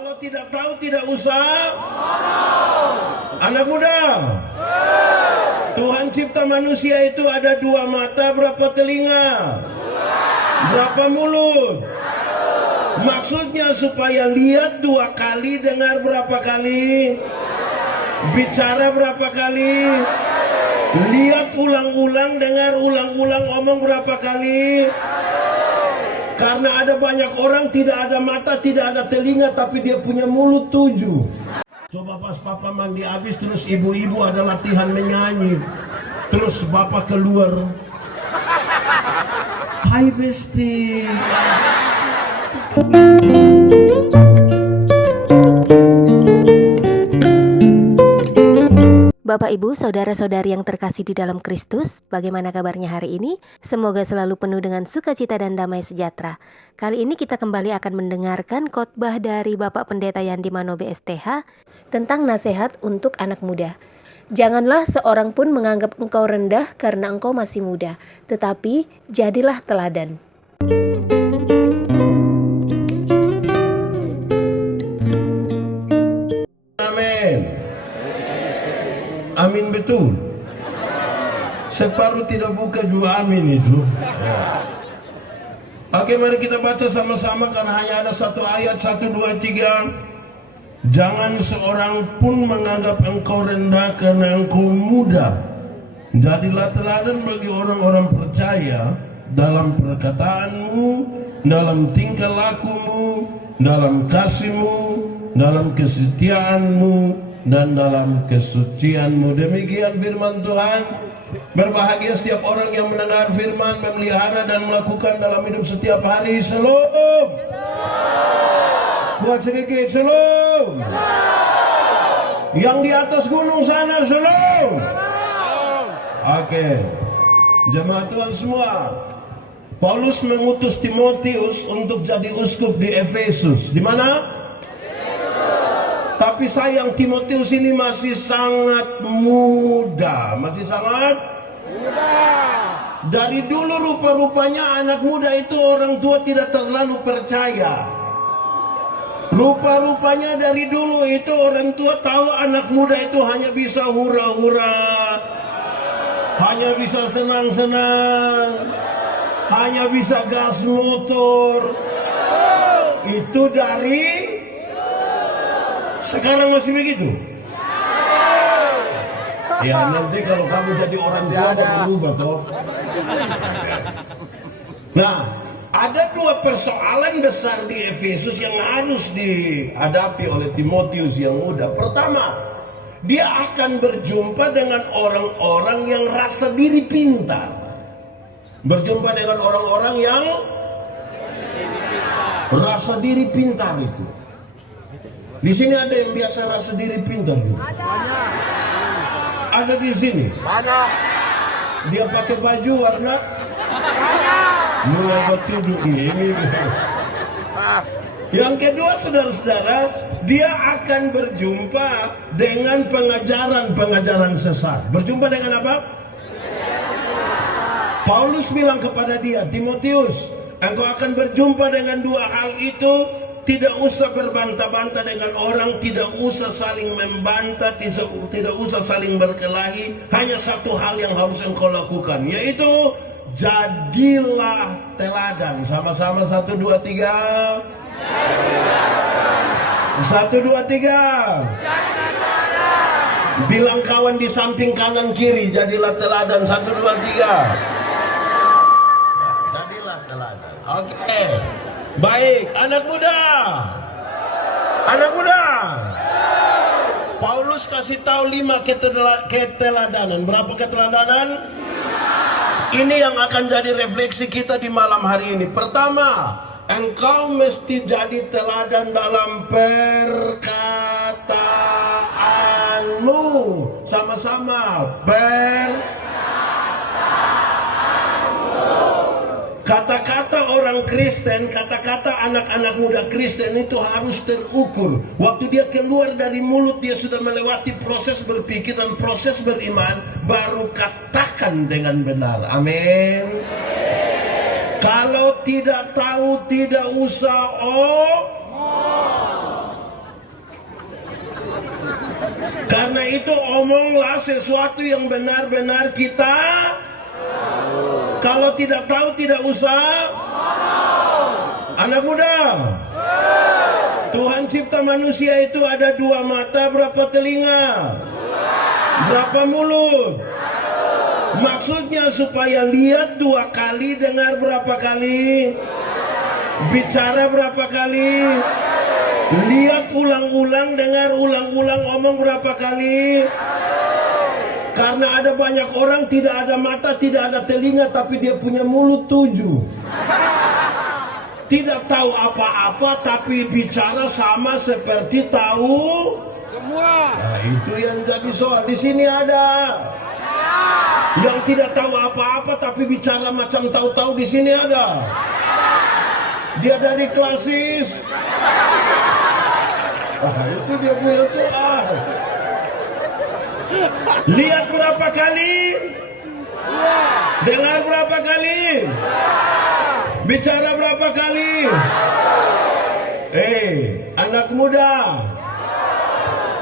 Kalau tidak tahu tidak usah. Anak muda, Tuhan cipta manusia itu ada 2 mata, berapa telinga, berapa mulut. Maksudnya supaya lihat 2 kali, dengar berapa kali, bicara berapa kali, lihat ulang-ulang, dengar ulang-ulang, ngomong berapa kali. Karena ada banyak orang tidak ada mata, tidak ada telinga, tapi dia punya mulut 7. Coba pas papa mandi habis, terus ibu-ibu ada latihan menyanyi, terus bapak keluar, hai besti. Bapak, Ibu, saudara-saudari yang terkasih di dalam Kristus, bagaimana kabarnya hari ini? Semoga selalu penuh dengan sukacita dan damai sejahtera. Kali ini kita kembali akan mendengarkan khotbah dari Bapak Pendeta Yandi Manobe STH tentang nasihat untuk anak muda. Janganlah seorang pun menganggap engkau rendah karena engkau masih muda, tetapi jadilah teladan. Amin, betul. Separuh tidak buka, juga amin itu. Oke, mari kita baca sama-sama karena hanya ada 1 ayat, 1, 2, 3. Jangan seorang pun menganggap engkau rendah karena engkau muda. Jadilah teladan bagi orang-orang percaya dalam perkataanmu, dalam tingkah lakumu, dalam kasihmu, dalam kesetiaanmu, dan dalam kesucianmu. Demikian firman Tuhan. Berbahagia setiap orang yang mendengar firman, memelihara dan melakukan dalam hidup setiap hari. Shalom. Kuat sedikit, shalom. Yang di atas gunung sana, shalom. Oke, jemaat Tuhan semua, Paulus mengutus Timotius untuk jadi uskup di Efesus. Di mana? Tapi sayang, Timotius ini masih sangat muda. Masih sangat muda. Dari dulu rupa-rupanya anak muda itu orang tua tidak terlalu percaya. Rupa-rupanya dari dulu itu orang tua tahu anak muda itu hanya bisa hura-hura, hanya bisa senang-senang, hanya bisa gas motor. Itu dari sekarang masih begitu? Ya, nanti kalau kamu jadi orang tua berubah toh. Nah, ada 2 persoalan besar di Efesus yang harus dihadapi oleh Timotius yang muda. Pertama, dia akan berjumpa dengan orang-orang yang rasa diri pintar. Berjumpa dengan orang-orang yang rasa diri pintar itu. Di sini ada yang biasa rasa diri pintar. Ada di sini. Banyak. Dia pakai baju warna mulai bertuduk ini. Yang kedua, saudara-saudara, dia akan berjumpa dengan pengajaran sesat. Berjumpa dengan apa? Paulus bilang kepada dia, Timotius, engkau akan berjumpa dengan 2 hal itu. Tidak usah berbantah-bantah dengan orang, tidak usah saling membantah, tidak usah saling berkelahi. Hanya 1 hal yang harus engkau lakukan, yaitu jadilah teladan. Sama-sama 1, 2, 3. 1, 2, 3. Bilang kawan di samping kanan kiri, jadilah teladan. 1, 2, 3. Jadilah teladan. Oke. Baik, anak muda. Anak muda. Paulus kasih tahu 5 keteladanan. Berapa keteladanan? Ini yang akan jadi refleksi kita di malam hari ini. Pertama, engkau mesti jadi teladan dalam perkataanmu. Sama-sama, kata-kata orang Kristen, kata-kata anak-anak muda Kristen itu harus terukur. Waktu dia keluar dari mulut, dia sudah melewati proses berpikir dan proses beriman, baru katakan dengan benar. Amin. Kalau tidak tahu, tidak usah Karena itu omonglah sesuatu yang benar-benar kita. Kalau tidak tahu tidak usah. Anak muda, Tuhan cipta manusia itu ada 2 mata, berapa telinga, berapa mulut. Maksudnya supaya lihat 2 kali, dengar berapa kali, bicara berapa kali, lihat ulang-ulang, dengar ulang-ulang, omong berapa kali. Karena ada banyak orang tidak ada mata, tidak ada telinga, tapi dia punya mulut 7. Tidak tahu apa-apa, tapi bicara sama seperti tahu semua. Nah, itu yang jadi soal. Di sini ada yang tidak tahu apa-apa, tapi bicara macam tahu-tahu. Di sini ada. Dia dari klasis. Nah, itu dia punya soal. Lihat berapa kali, dengar berapa kali, bicara berapa kali. Anak muda,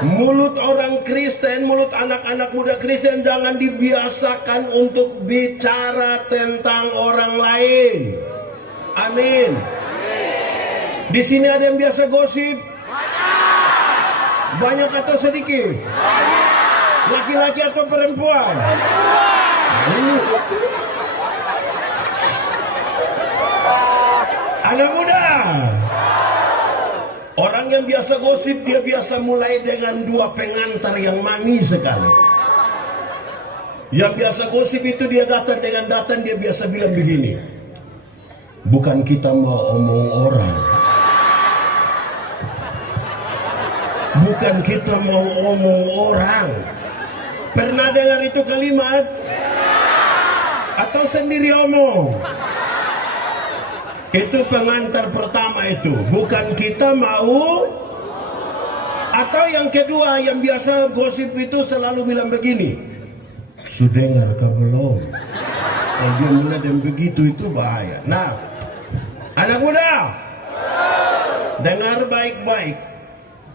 mulut orang Kristen, mulut anak-anak muda Kristen jangan dibiasakan untuk bicara tentang orang lain. Amin. Di sini ada yang biasa gosip? Banyak atau sedikit? Laki-laki atau perempuan? Anak muda, orang yang biasa gosip, dia biasa mulai dengan 2 pengantar yang manis sekali. Yang biasa gosip itu dia datang dengan datang, dia biasa bilang begini, bukan kita mau omong orang, bukan kita mau omong orang. Pernah dengar itu kalimat? Atau sendiri omong? Itu pengantar pertama itu. Bukan kita mau. Atau yang kedua, yang biasa gosip itu selalu bilang begini, sudah dengar kah belum? Kalau dia mulai dengan begitu, itu bahaya. Nah, anak muda, dengar baik-baik.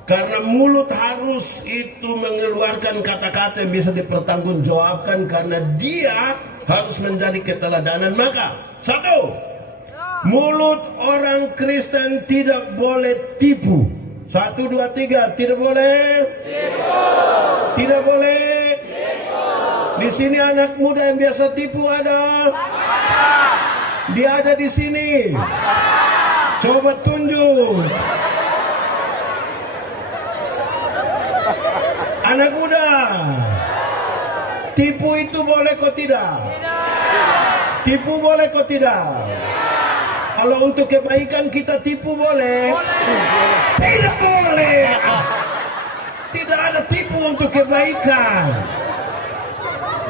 Karena mulut harus itu mengeluarkan kata-kata yang bisa dipertanggungjawabkan, karena dia harus menjadi keteladanan. Maka 1, mulut orang Kristen tidak boleh tipu. 1, 2, 3, tidak boleh tipu. Tidak boleh tipu. Di sini anak muda yang biasa tipu ada? Dia ada di sini. Coba tunjuk. Anak muda, tipu itu boleh kok tidak? Tipu boleh kok tidak? Kalau untuk kebaikan kita tipu boleh? Tidak boleh. Tidak ada tipu untuk kebaikan.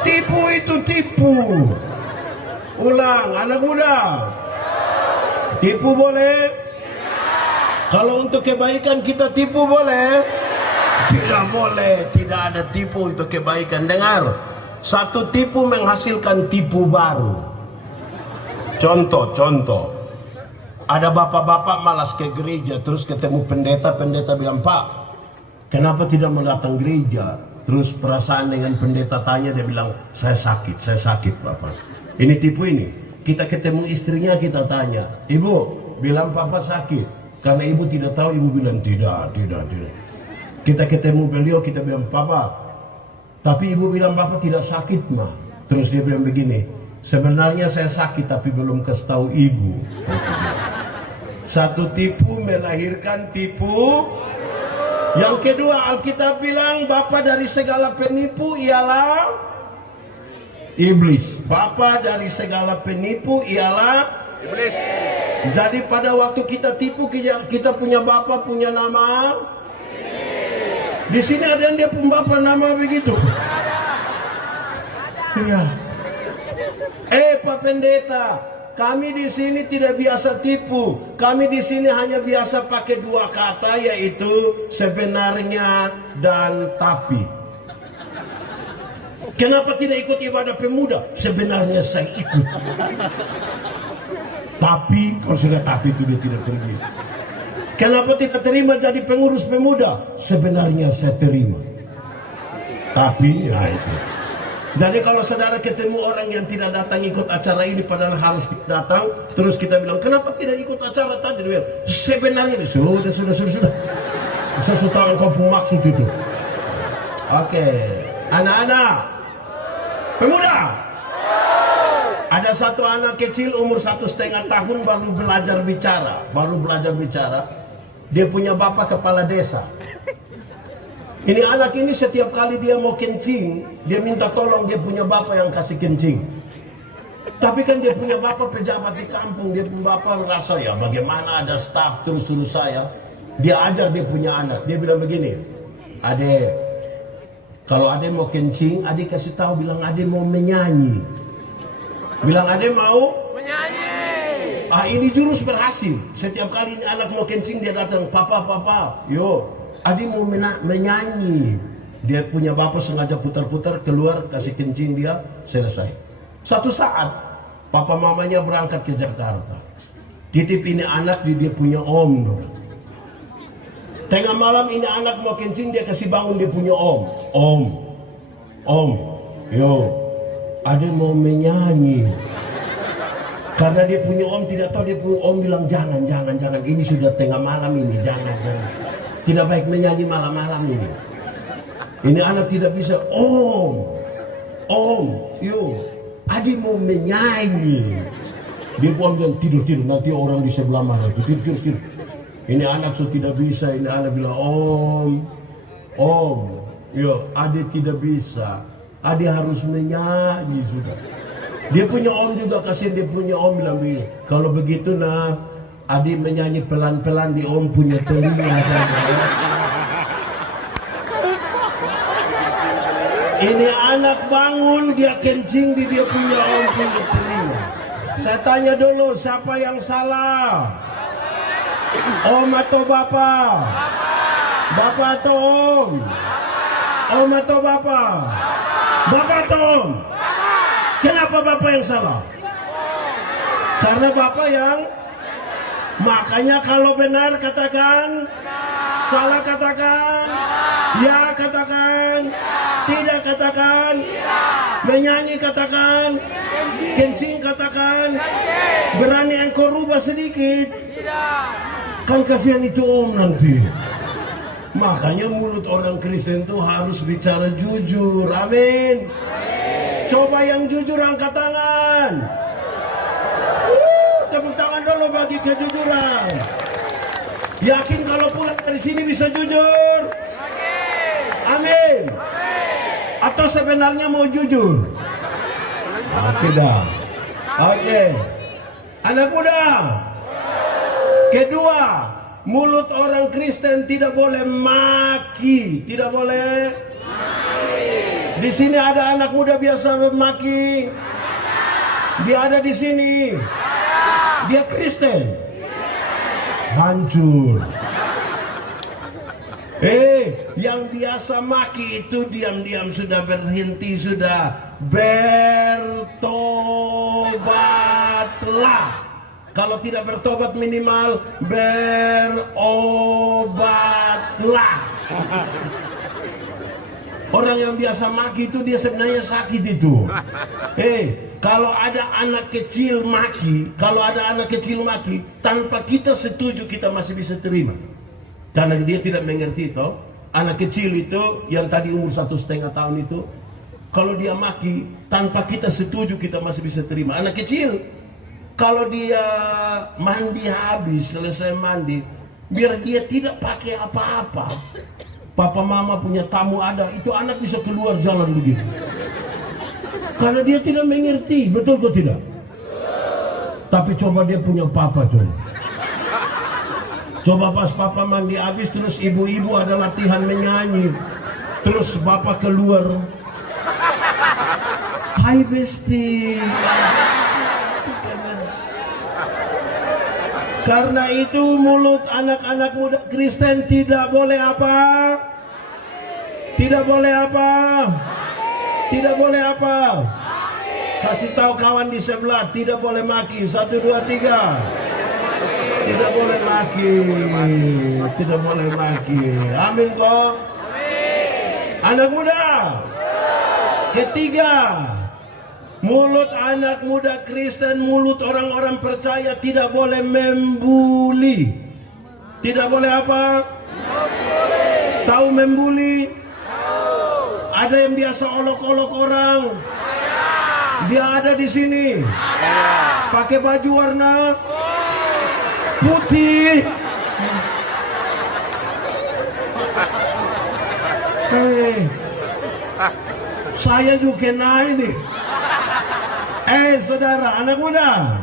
Tipu itu tipu. Ulang, anak muda. Tipu boleh? Kalau untuk kebaikan kita tipu boleh? Tidak boleh, tidak ada tipu untuk kebaikan. Dengar, satu tipu menghasilkan tipu baru. Contoh, ada bapak-bapak malas ke gereja, terus ketemu pendeta bilang, Pak, kenapa tidak mau datang gereja? Terus perasaan dengan pendeta tanya, dia bilang, saya sakit Bapak. Ini tipu ini. Kita ketemu istrinya, kita tanya, Ibu, bilang Papa sakit. Karena ibu tidak tahu, ibu bilang tidak. Kita ketemu beliau, kita bilang, Papa, tapi ibu bilang Bapak tidak sakit, Ma. Terus dia bilang begini, sebenarnya saya sakit tapi belum kasih tahu ibu. Satu tipu melahirkan tipu. Yang kedua, Alkitab bilang Bapa dari segala penipu ialah iblis. Bapa dari segala penipu ialah iblis. Jadi pada waktu kita tipu, kita punya bapa, punya nama. Di sini ada yang dia pembapa nama begitu. Iya. Pak Pendeta, kami di sini tidak biasa tipu. Kami di sini hanya biasa pakai 2 kata, yaitu sebenarnya dan tapi. Kenapa tidak ikut ibadah pemuda? Sebenarnya saya ikut. Tapi kalau sudah tapi itu dia tidak pergi. Kenapa tidak terima jadi pengurus pemuda? Sebenarnya saya terima. Tapi ya itu. Jadi kalau saudara ketemu orang yang tidak datang ikut acara ini padahal harus datang, terus kita bilang kenapa tidak ikut acara tadi? Dia bilang, sebenarnya sudah. Saya sudah tahu engkau pun maksud itu. Oke, anak-anak, pemuda. Ada satu anak kecil umur 1,5 tahun baru belajar bicara. Dia punya bapak kepala desa. Ini anak ini setiap kali dia mau kencing, dia minta tolong dia punya bapak yang kasih kencing. Tapi kan dia punya bapak pejabat di kampung, dia punya bapak merasa ya bagaimana ada staf terus suruh saya. Dia ajar dia punya anak, dia bilang begini, adek, kalau adek mau kencing, adek kasih tahu bilang adek mau menyanyi. Bilang adek mau menyanyi. Ini jurus berhasil. Setiap kali ini anak mau kencing dia datang, papa, yo. Adi mau menyanyi. Dia punya bapak sengaja putar-putar keluar kasih kencing dia selesai. Satu saat papa mamanya berangkat ke Jakarta. Titip ini anak dia punya om. Tengah malam ini anak mau kencing dia kasih bangun dia punya om. Om, yo, Adi mau menyanyi. Karena dia punya om tidak tahu dia punya om bilang jangan. Ini sudah tengah malam ini jangan. Tidak baik menyanyi malam-malam ini. Ini anak tidak bisa. Om, yo, Adi mau menyanyi. Dia pun bilang tidur nanti orang di sebelah mana. Tidur. Ini anak sudah tidak bisa. Ini anak bilang om, yo, Adi tidak bisa. Adi harus menyanyi sudah. Dia punya om juga kasihan dia punya om bilang begini. Kalau begitu Adi menyanyi pelan-pelan di om punya telinga saja. Ini anak bangun dia kencing di dia punya om punya telinga. Saya tanya dulu siapa yang salah? Om atau bapak? Bapak atau om? Om atau bapak? Bapak atau om? Kenapa bapak yang salah? Karena bapak yang. Makanya kalau benar katakan, salah katakan, ya katakan, tidak katakan, menyanyi katakan, kencing katakan, berani engkau rubah sedikit, kan kasihan itu om nanti. Makanya mulut orang Kristen itu harus bicara jujur, amin. Coba yang jujur angkat tangan. Tepuk tangan dulu bagi kejujuran. Yakin kalau pulang dari sini bisa jujur? Amin. Atau sebenarnya mau jujur? Tidak. Oke. Anak muda. Kedua, mulut orang Kristen tidak boleh maki. Tidak boleh. Di sini ada anak muda biasa maki. Dia ada di sini. Dia Kristen. Hancur. Yang biasa maki itu diam-diam sudah berhenti, sudah bertobatlah. Kalau tidak bertobat minimal berobatlah. Orang yang biasa maki itu dia sebenarnya sakit itu. Kalau ada anak kecil maki, tanpa kita setuju kita masih bisa terima. Karena dia tidak mengerti itu. Anak kecil itu yang tadi umur 1,5 tahun itu, kalau dia maki tanpa kita setuju kita masih bisa terima. Anak kecil kalau dia mandi habis, selesai mandi, biar dia tidak pakai apa-apa. Papa mama punya tamu ada, itu anak bisa keluar jalan begitu. Karena dia tidak mengerti, betul kok tidak? Tapi coba dia punya papa coba. Coba pas papa mandi habis terus ibu-ibu ada latihan menyanyi. Terus bapak keluar. Hai Besti. Karena itu mulut anak-anak muda Kristen tidak boleh apa? Tidak boleh apa? Tidak boleh apa? Kasih tahu kawan di sebelah, tidak boleh maki. 1, 2, 3. Tidak boleh maki. Tidak boleh maki. Amin kok. Anak muda. Ketiga, mulut anak muda Kristen, mulut orang-orang percaya tidak boleh membuli. Tidak boleh apa? Membuli. Tahu membuli? Tahu. Ada yang biasa olok-olok orang. Dia ada di sini. Pakai baju warna putih. Saya juga kena ini. Saudara, anak muda.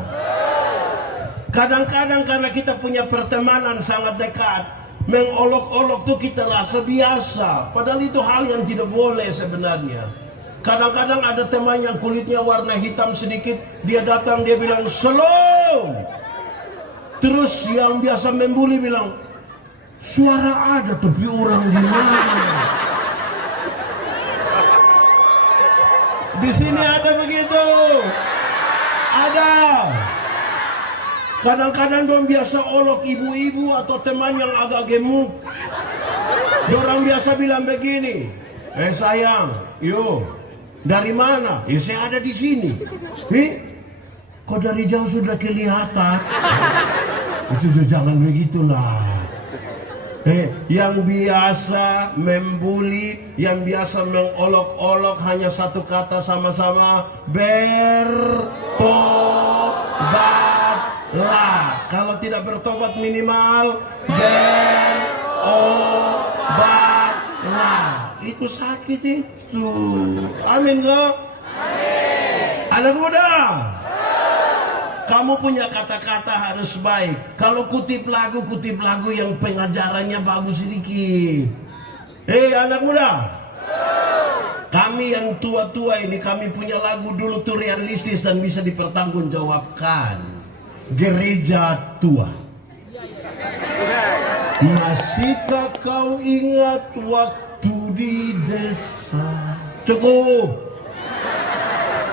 Kadang-kadang karena kita punya pertemanan sangat dekat, mengolok-olok tuh kita rasa biasa. Padahal itu hal yang tidak boleh sebenarnya. Kadang-kadang ada teman yang kulitnya warna hitam sedikit, dia datang, dia bilang shalom. Terus yang biasa membuli bilang, suara ada tapi orang di mana? Di sini ada begitu. Ada. Kadang-kadang dong biasa olok ibu-ibu atau teman yang agak gemuk. Orang biasa bilang begini, sayang, yo, dari mana? Saya ada di sini. Kok dari jauh sudah kelihatan? Itu jangan begitulah. Yang biasa membuli, yang biasa mengolok-olok hanya satu kata sama-sama, bertobatlah. Kalau tidak bertobat minimal berobatlah. Itu sakit itu. Amin kok? Amin. Anak muda, kamu punya kata-kata harus baik. Kalau kutip lagu yang pengajarannya bagus sedikit. Anak muda, kami yang tua-tua ini, kami punya lagu dulu tuh realistis dan bisa dipertanggungjawabkan. Gereja tua. Masihkah kau ingat waktu di desa? Cukup.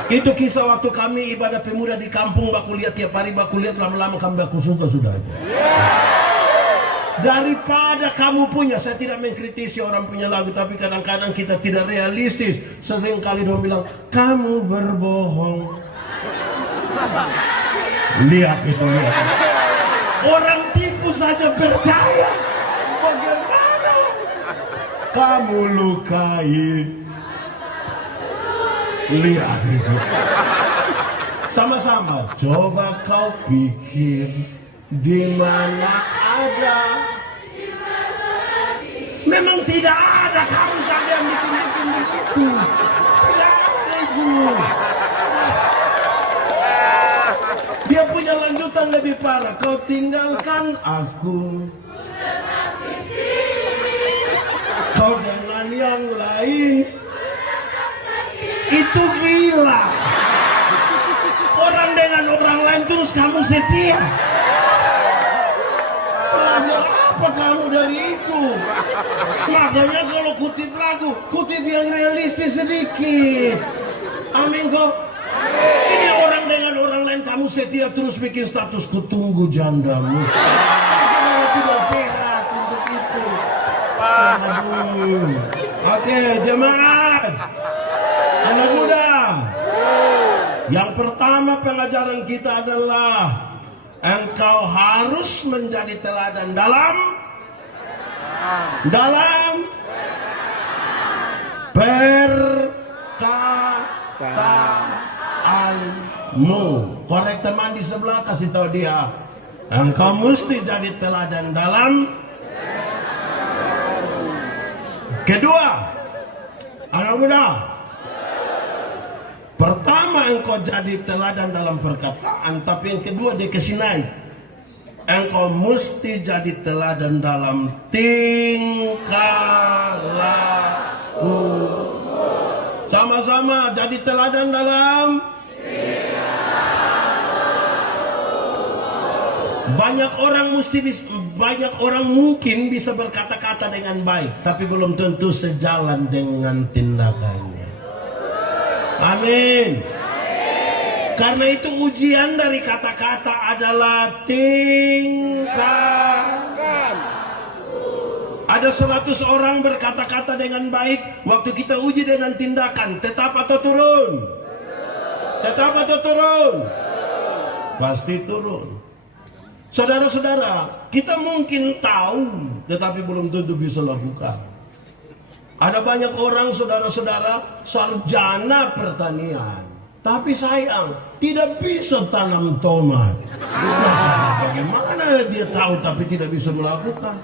Itu kisah waktu kami ibadah pemuda di kampung, baku lihat tiap hari, baku lihat lama-lama kami baku suka sudah aja. Daripada kamu punya, saya tidak mengkritisi orang punya lagu, tapi kadang-kadang kita tidak realistis. Sering kali dia bilang, kamu berbohong. Lihat itu, lihat. Orang tipu saja percaya. Bagaimana? Kamu lukai. Lihat itu. Sama-sama. Coba kau pikir di mana ada. Memang tidak ada kamu saja yang bikin begitu. Tidak ada itu. Dia punya lanjutan lebih parah. Kau tinggalkan aku. Kau dengan yang lain. Itu gila. Orang dengan orang lain terus kamu setia. Belajar apa kamu dari itu? Makanya kalau kutip lagu, kutip yang realistis sedikit. Amin kok. Ini orang dengan orang lain kamu setia terus bikin status kutunggu jandamu. Tidak sehat untuk itu. Aduh. Oke, jemaat. Anak muda, yang pertama pengajaran kita adalah engkau harus menjadi teladan dalam perkataanmu. Korek teman di sebelah, kasih tahu dia, engkau mesti jadi teladan dalam. Kedua, anak muda, pertama engkau jadi teladan dalam perkataan, tapi yang kedua dia kasih naik. Engkau mesti jadi teladan dalam tingkah laku. Sama-sama jadi teladan dalam tingkah laku. Banyak orang mungkin bisa berkata-kata dengan baik, tapi belum tentu sejalan dengan tindakannya. Amin. Karena itu ujian dari kata-kata adalah tingkah. Ada 100 orang berkata-kata dengan baik. Waktu kita uji dengan tindakan, tetap atau turun? Tetap atau turun? Pasti turun. Saudara-saudara, kita mungkin tahu, tetapi belum tentu bisa lakukan. Ada banyak orang, saudara-saudara, sarjana pertanian, tapi sayang, tidak bisa tanam tomat. Nah, bagaimana dia tahu tapi tidak bisa melakukan?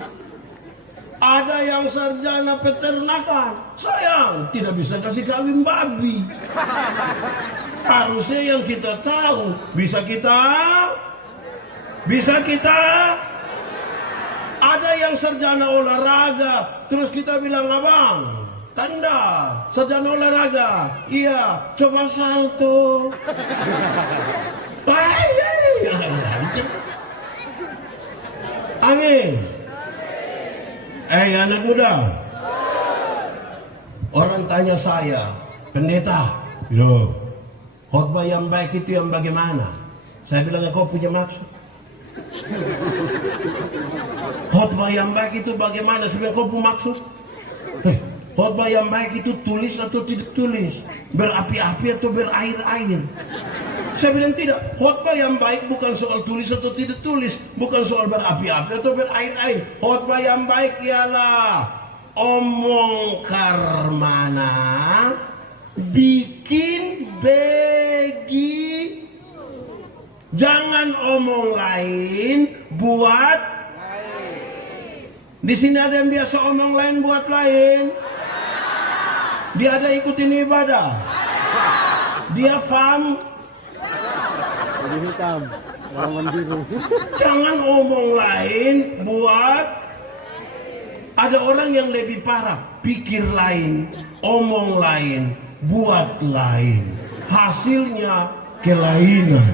Ada yang sarjana peternakan, sayang, tidak bisa kasih kawin babi. Harusnya yang kita tahu, bisa kita. Ada yang sarjana olahraga, terus kita bilang, abang, tanda, sarjana olahraga, iya, coba salto. Amin. Anak muda, orang tanya saya, pendeta, yo, khotbah yang baik itu yang bagaimana? Saya bilang, kau punya maksud. Khotbah yang baik itu bagaimana? Saya bilang, kau punya maksud. Khotbah yang baik itu tulis atau tidak tulis, berapi-api atau berair-air. Saya bilang tidak. Khotbah yang baik bukan soal tulis atau tidak tulis, bukan soal berapi-api atau berair-air. Khotbah yang baik ialah omong karmana, bikin begi. Jangan omong lain, buat lain. Di sini ada yang biasa omong lain, buat lain. Dia ada ikutin ibadah. Dia faham. Jangan omong lain, buat. Ada orang yang lebih parah, pikir lain, omong lain, buat lain. Hasilnya kelainan.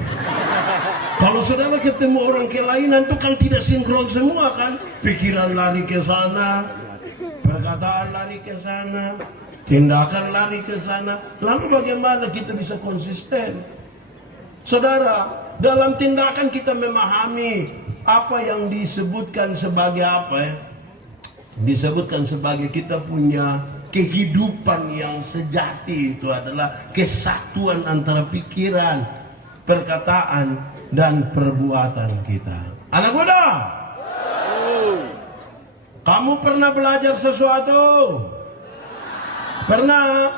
Kalau saudara ketemu orang kelainan itu kan tidak sinkron semua kan? Pikiran lari ke sana, perkataan lari ke sana, tindakan lari ke sana. Lalu bagaimana kita bisa konsisten? Saudara, dalam tindakan kita memahami apa yang disebutkan sebagai apa ya? Disebutkan sebagai kita punya kehidupan yang sejati, itu adalah kesatuan antara pikiran, perkataan, dan perbuatan kita. Anak muda, kamu pernah belajar sesuatu? Pernah?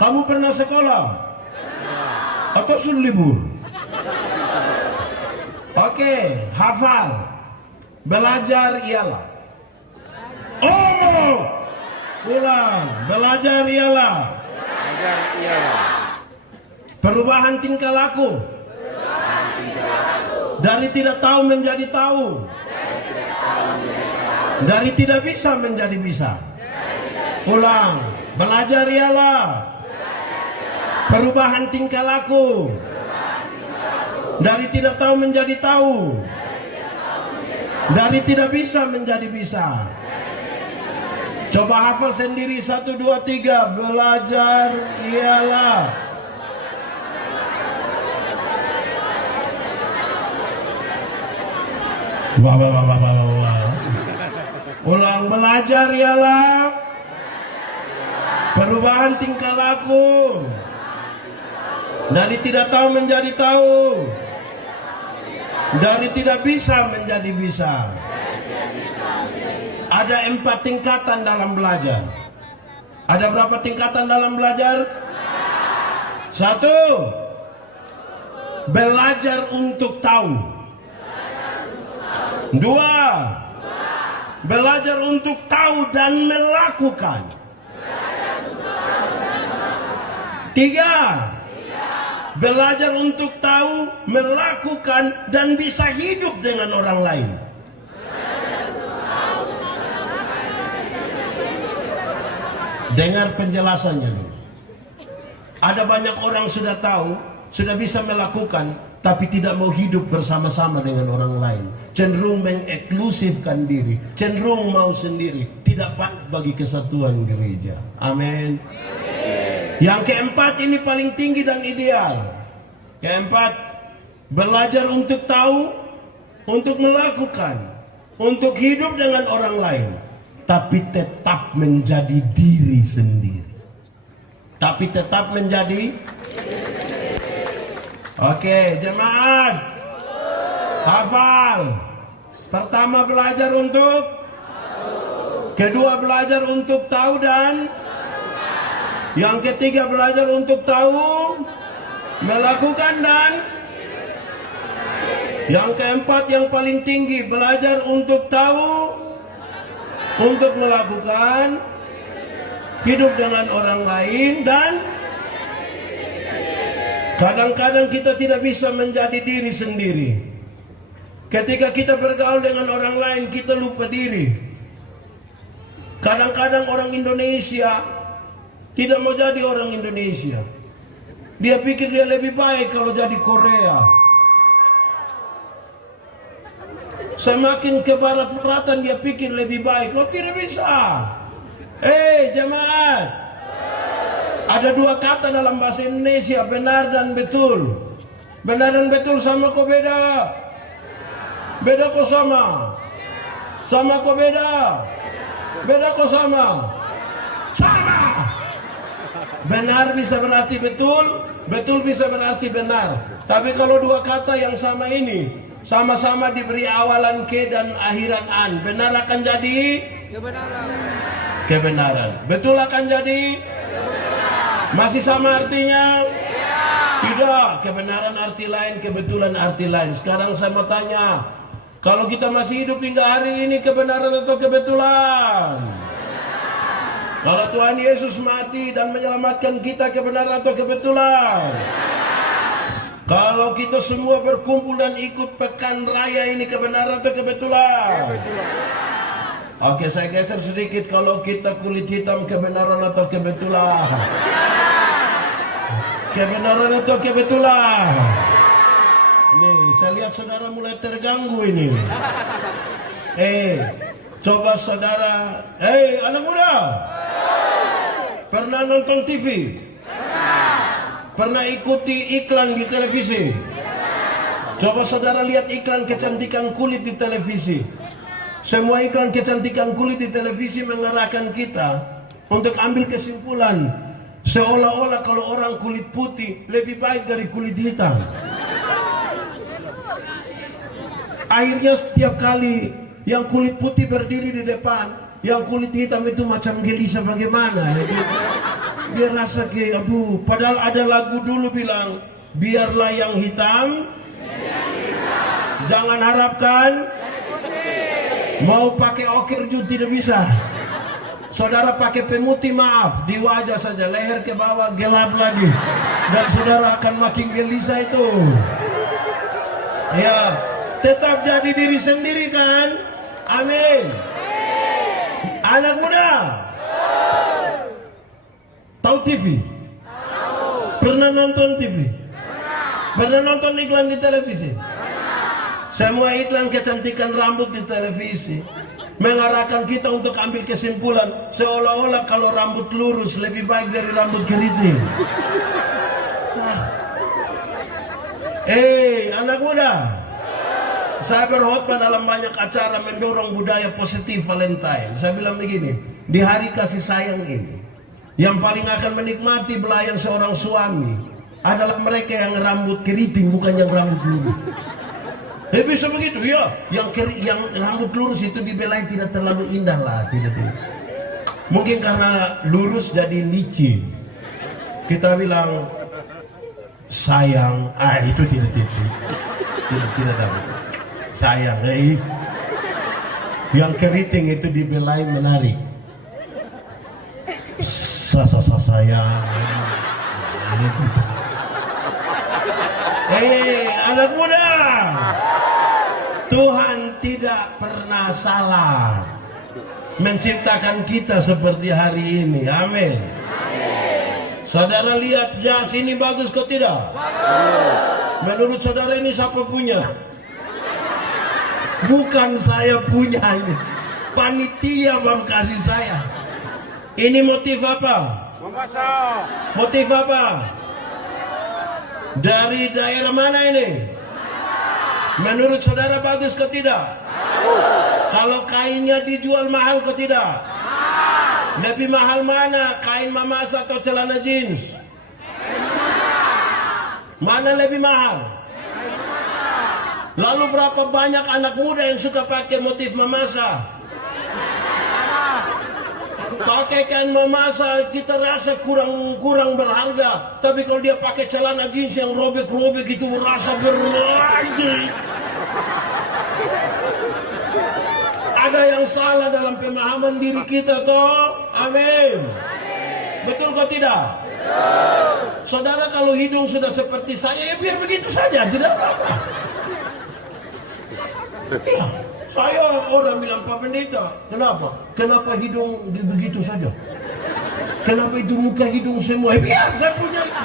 Kamu pernah sekolah? Atau sudah libur? Oke, hafal. Belajar ialah omong. Ulang, belajar ialah perubahan tingkah laku. Dari tidak tahu menjadi tahu. Dari tidak bisa menjadi bisa. Ulang, belajar ialah perubahan tingkah laku. Dari tidak tahu menjadi tahu. Dari tidak bisa menjadi bisa. Coba hafal sendiri, 1, 2, 3. Belajar ialah ulang, belajar ialah perubahan tingkah laku. Dari tidak tahu menjadi tahu. Dari tidak bisa menjadi bisa. Ada 4 tingkatan dalam belajar. Ada berapa tingkatan dalam belajar? 1. Belajar untuk tahu. 2. Belajar untuk tahu dan melakukan. 3. Belajar untuk tahu, melakukan, dan bisa hidup dengan orang lain. Dengar penjelasannya dulu. Ada banyak orang sudah tahu, sudah bisa melakukan, tapi tidak mau hidup bersama-sama dengan orang lain. Cenderung mengeklusifkan diri, cenderung mau sendiri. Tidak baik bagi kesatuan gereja. Amin. Yang keempat ini paling tinggi dan ideal. Keempat, belajar untuk tahu, untuk melakukan. untuk hidup dengan orang lain, tapi tetap menjadi diri sendiri. Tapi tetap menjadi. Oke, jemaat, hafal. Pertama belajar untuk, kedua belajar untuk tahu, dan yang ketiga belajar untuk tahu, melakukan, dan yang keempat yang paling tinggi belajar untuk tahu, untuk melakukan, hidup dengan orang lain, dan kadang-kadang kita tidak bisa menjadi diri sendiri. Ketika kita bergaul dengan orang lain, kita lupa diri. Kadang-kadang orang Indonesia tidak mau jadi orang Indonesia. Dia pikir dia lebih baik kalau jadi Korea. Semakin ke barat-baratan dia pikir lebih baik. Oh, tidak bisa. Jemaat, ada dua kata dalam bahasa Indonesia, benar dan betul. Benar dan betul sama kok beda? Beda kok sama? Sama kok beda? Beda kok sama? Sama. Benar bisa berarti betul, betul bisa berarti benar. Tapi kalau dua kata yang sama ini sama-sama diberi awalan ke dan akhiran an, benar akan jadi kebenaran. Betul akan jadi kebenaran. Masih sama artinya? Tidak. Kebenaran arti lain, kebetulan arti lain. Sekarang saya mau tanya, kalau kita masih hidup hingga hari ini, kebenaran atau kebetulan? Kalau Tuhan Yesus mati dan menyelamatkan kita, kebenaran atau kebetulan? Kalau kita semua berkumpul dan ikut pekan raya ini, kebenaran atau kebetulan? Oke, saya geser sedikit. Kalau kita kulit hitam, kebenaran atau kebetulan? Kebenaran atau kebetulan? Nih, saya lihat saudara mulai terganggu ini. Coba saudara, anak muda, pernah nonton TV? Pernah ikuti iklan di televisi? Coba saudara lihat iklan kecantikan kulit di televisi. Semua iklan kecantikan kulit di televisi mengarahkan kita untuk ambil kesimpulan seolah-olah kalau orang kulit putih lebih baik dari kulit hitam. Akhirnya setiap kali yang kulit putih berdiri di depan, yang kulit hitam itu macam gelisah bagaimana. Dia rasa kayak aduh, padahal ada lagu dulu bilang, biarlah yang hitam, jangan harapkan, mau pakai okir juga tidak bisa. Saudara pakai pemutih maaf, di wajah saja, leher ke bawah gelap lagi, dan saudara akan makin gelisah itu. Ya, tetap jadi diri sendiri kan? Amin. Anak muda, tahu TV? Pernah nonton TV? Pernah nonton iklan di televisi? Semua iklan kecantikan rambut di televisi mengarahkan kita untuk ambil kesimpulan seolah-olah kalau rambut lurus lebih baik dari rambut keriting. Anak muda, saya berkhotbah dalam banyak acara mendorong budaya positif Valentine. Saya bilang begini, di hari kasih sayang ini, yang paling akan menikmati belayan seorang suami adalah mereka yang rambut keriting, bukan yang rambut lurus. Bisa begitu ya, yang rambut lurus itu dibelai tidak terlalu indah lah, tidak. Mungkin karena lurus jadi licin. Kita bilang sayang, itu tidak dapat. Sayang, yang keriting itu dibelai menarik. Sayang. Anak muda, Tuhan tidak pernah salah menciptakan kita seperti hari ini. Amin. Saudara lihat jas ini bagus kok tidak? Menurut saudara ini siapa punya? Bukan saya punya ini. Panitia bang kasih saya. Ini motif apa? Motif apa? Dari daerah mana ini? Menurut saudara bagus ke tidak? Kalau kainnya dijual mahal kok tidak? Lebih mahal mana? Kain mamas atau celana jeans? Mana lebih mahal? Lalu berapa banyak anak muda yang suka pakai motif mamasa? Pakai kain mamasa kita rasa kurang berharga. Tapi kalau dia pakai celana jeans yang robek-robek itu rasa berharga. Ada yang salah dalam pemahaman diri kita toh? Amin. Betul kok tidak? Betul. Saudara, kalau hidung sudah seperti saya, ya biar begitu saja, tidak apa-apa. Ya, saya orang bilang, Pak Pendeta, kenapa? Kenapa hidung begitu saja? Kenapa itu muka hidung semua? Biar saya punya itu.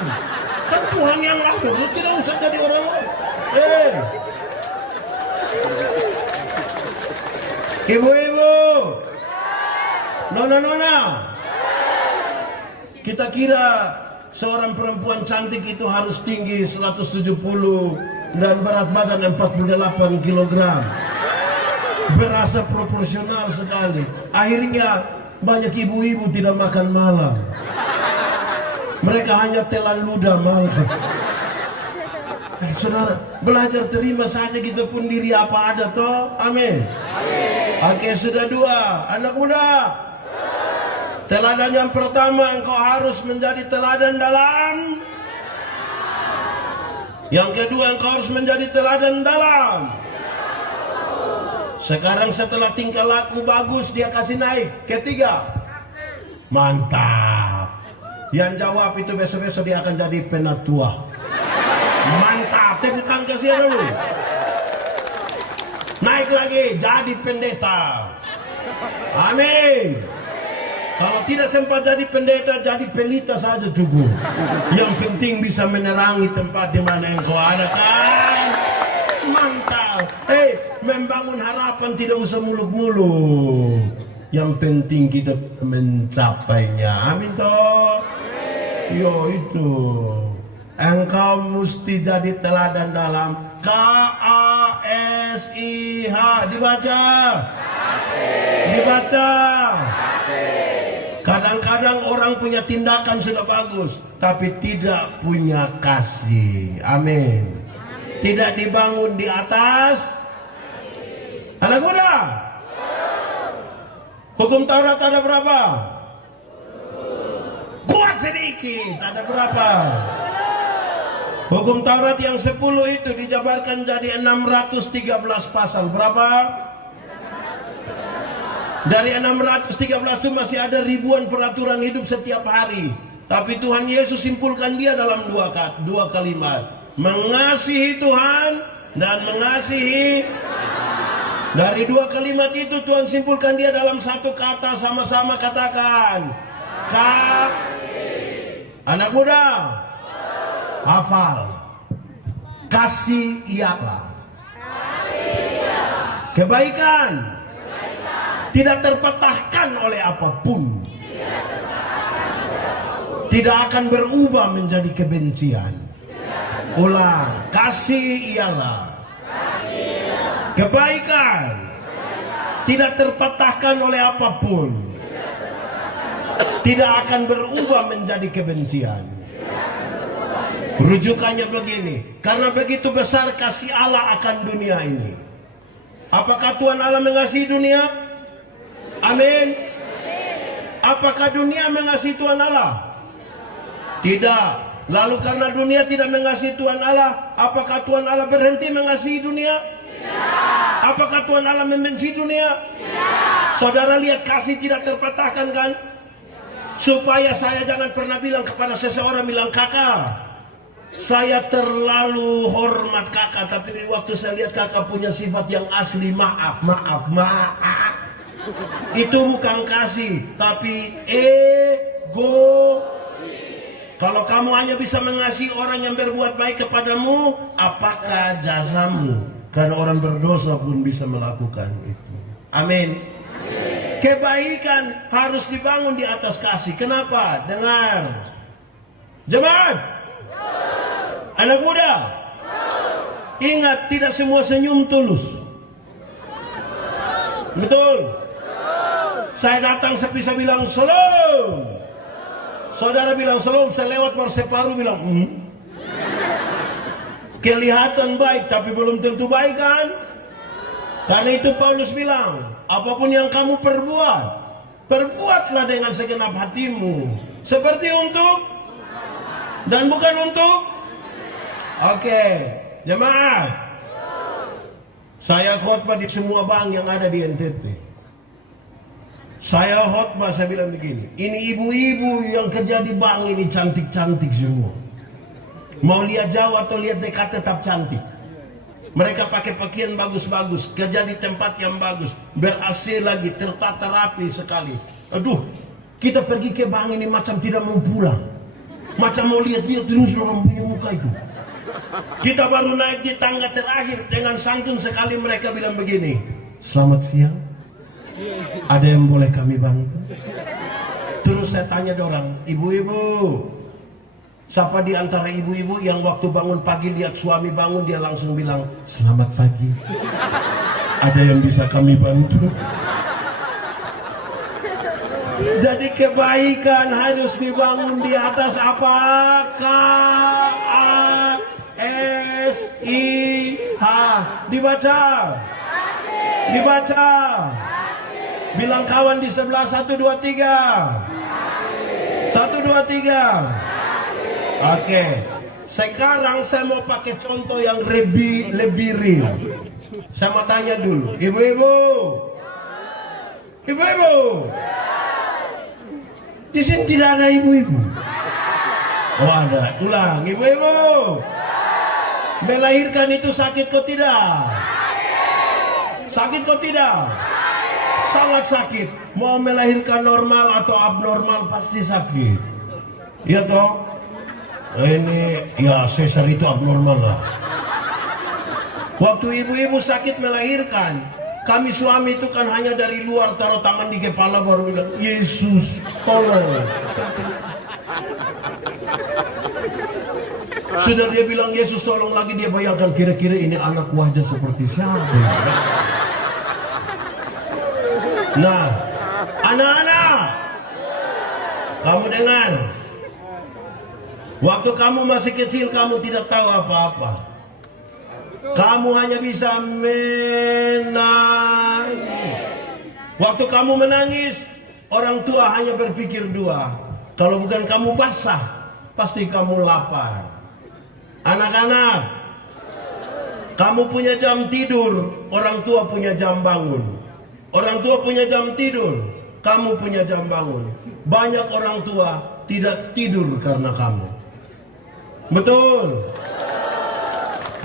Kan Tuhan yang atur, lu tidak usah jadi orang lain. Ibu-ibu, nona-nona, kita kira seorang perempuan cantik itu harus tinggi 170 dan berat badan 48 kg. Berasa proporsional sekali. Akhirnya banyak ibu-ibu tidak makan malam. Mereka hanya telan ludah malam. Saudara, belajar terima saja kita pun diri apa ada toh. Amin. Oke, sudah dua. Anak muda, teladan yang pertama, engkau harus menjadi teladan dalam. Yang kedua, engkau harus menjadi teladan dalam. Sekarang setelah tingkah laku bagus, dia kasih naik. Ketiga, mantap. Yang jawab itu besok-besok dia akan jadi penatua. Mantap, tepuk tangan kasih dulu. Naik lagi, jadi pendeta. Amin. Kalau tidak sempat jadi pendeta, jadi pelita saja cukup. Yang penting bisa menerangi tempat di mana engkau ada kan. Mantap. Membangun harapan tidak usah muluk-muluk. Yang penting kita mencapainya. Amin toh. Yo itu. Engkau mesti jadi teladan dalam KASIH. Dibaca. Dibaca. Kadang-kadang orang punya tindakan sudah bagus, tapi tidak punya kasih. Amin. Tidak dibangun di atas. Anak muda, hukum Taurat ada berapa? Kuat sedikit. Ada berapa? Hukum Taurat yang 10 itu dijabarkan jadi 613 pasal. Berapa? Dari 613 itu masih ada ribuan peraturan hidup setiap hari. Tapi Tuhan Yesus simpulkan dia dalam dua kalimat. Mengasihi Tuhan dan mengasihi. Dari dua kalimat itu Tuhan simpulkan dia dalam satu kata, sama-sama katakan. Anak muda, hafal. Kasih ialah kebaikan. Tidak terpatahkan oleh apapun. Tidak akan berubah menjadi kebencian. Ulang. Kasih ialah kebaikan. Tidak terpatahkan oleh apapun. Tidak akan berubah menjadi kebencian. Rujukannya begini. Karena begitu besar kasih Allah akan dunia ini. Apakah Tuhan Allah mengasihi dunia? Amin. Apakah dunia mengasihi Tuhan Allah? Tidak. Lalu karena dunia tidak mengasihi Tuhan Allah, apakah Tuhan Allah berhenti mengasihi dunia? Tidak. Apakah Tuhan Allah membenci dunia? Tidak. Saudara lihat kasih tidak terpatahkan kan? Supaya saya jangan pernah bilang kepada seseorang, bilang kakak, saya terlalu hormat kakak, tapi waktu saya lihat kakak punya sifat yang asli, maaf. Itu bukan kasih, tapi ego. Kalau kamu hanya bisa mengasihi orang yang berbuat baik kepadamu, apakah jasamu? Karena orang berdosa pun bisa melakukan itu. Amin. Kebaikan harus dibangun di atas kasih. Kenapa? Dengar. Jemaat. Anak muda. Ingat, tidak semua senyum tulus. Betul? Saya datang bisa bilang shalom. Saudara bilang shalom, saya lewat baru separuh bilang kelihatan baik tapi belum tentu baik kan? Karena itu Paulus bilang, apapun yang kamu perbuat, perbuatlah dengan segenap hatimu, seperti untuk dan bukan untuk. Oke, jemaat, saya khotbah di semua bank yang ada di NTT. Saya khotbah, saya bilang begini, ini ibu-ibu yang kerja di bank ini cantik-cantik semua. Mau lihat jauh atau lihat dekat tetap cantik. Mereka pakai pakaian bagus-bagus, kerja di tempat yang bagus, ber-AC lagi, tertata rapi sekali. Aduh, kita pergi ke bank ini macam tidak mau pulang. Macam mau lihat-lihat terus orang punya muka itu. Kita baru naik di tangga terakhir, dengan santun sekali mereka bilang begini, selamat siang, ada yang boleh kami bantu? Terus saya tanya dorang, ibu-ibu, siapa di antara ibu-ibu yang waktu bangun pagi lihat suami bangun dia langsung bilang, selamat pagi, ada yang bisa kami bantu? Jadi kebaikan harus dibangun di atas apa? K-A-S-I-H. Dibaca. Dibaca. Bilang kawan di sebelah, 1, 2, 3. 1, 2, 3. Oke. Sekarang saya mau pakai contoh yang lebih real. Saya mau tanya dulu, ibu-ibu. Ibu-ibu. Di sini tidak ada ibu-ibu. Oh ada. Ulang, ibu-ibu. Melahirkan itu sakit kok tidak? Sakit kok tidak? Sangat sakit. Mau melahirkan normal atau abnormal pasti sakit. Iya toh? Ini ya sesar itu abnormal lah. Waktu ibu-ibu sakit melahirkan, kami suami itu kan hanya dari luar taruh tangan di kepala baru bilang, Yesus tolong. Sudah dia bilang Yesus tolong lagi, dia bayangkan kira-kira ini anak wajah seperti siapa. Nah, anak-anak, kamu dengar. Waktu kamu masih kecil kamu tidak tahu apa-apa. Kamu hanya bisa menangis. Waktu kamu menangis, orang tua hanya berpikir dua. Kalau bukan kamu basah, pasti kamu lapar. Anak-anak, kamu punya jam tidur, orang tua punya jam bangun. Orang tua punya jam tidur, kamu punya jam bangun. Banyak orang tua tidak tidur karena kamu. Betul.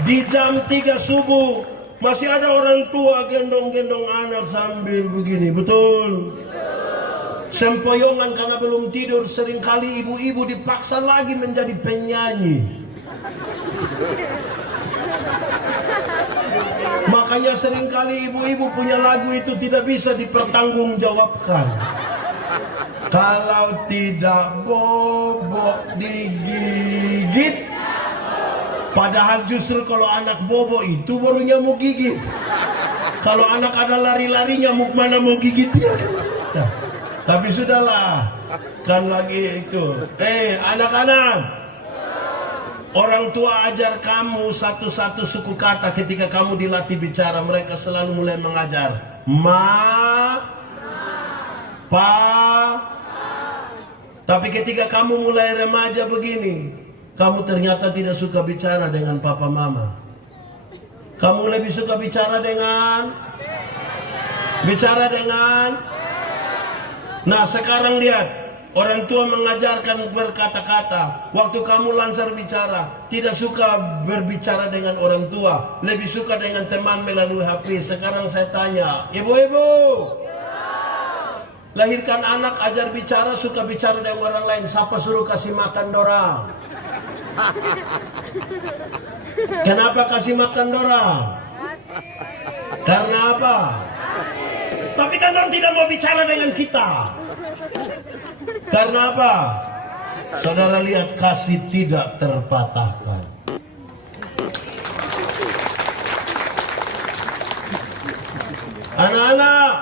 Di jam 3 subuh masih ada orang tua gendong-gendong anak sambil begini. Betul. Sempoyongan karena belum tidur. Seringkali ibu-ibu dipaksa lagi menjadi penyanyi. Makanya seringkali ibu-ibu punya lagu itu tidak bisa dipertanggungjawabkan. Kalau tidak bobok digigit. Padahal justru kalau anak bobo itu baru nyamuk gigit. Kalau anak ada lari-lari, nyamuk mana mau gigit dia? Nah, tapi sudahlah, kan lagi itu. Anak-anak, orang tua ajar kamu satu-satu suku kata ketika kamu dilatih bicara. Mereka selalu mulai mengajar ma, pa. Tapi ketika kamu mulai remaja begini, kamu ternyata tidak suka bicara dengan papa mama. Kamu lebih suka bicara dengan Nah sekarang lihat, orang tua mengajarkan berkata-kata. Waktu kamu lancar bicara, tidak suka berbicara dengan orang tua, lebih suka dengan teman melalui HP. Sekarang saya tanya, ibu-ibu, lahirkan anak, ajar bicara, suka bicara dengan orang lain. Siapa suruh kasih makan dorang? Kenapa kasih makan dorang? Karena apa? Tapi kan dorang tidak mau bicara dengan kita. Karena apa? Saudara lihat, kasih tidak terpatahkan. Anak-anak,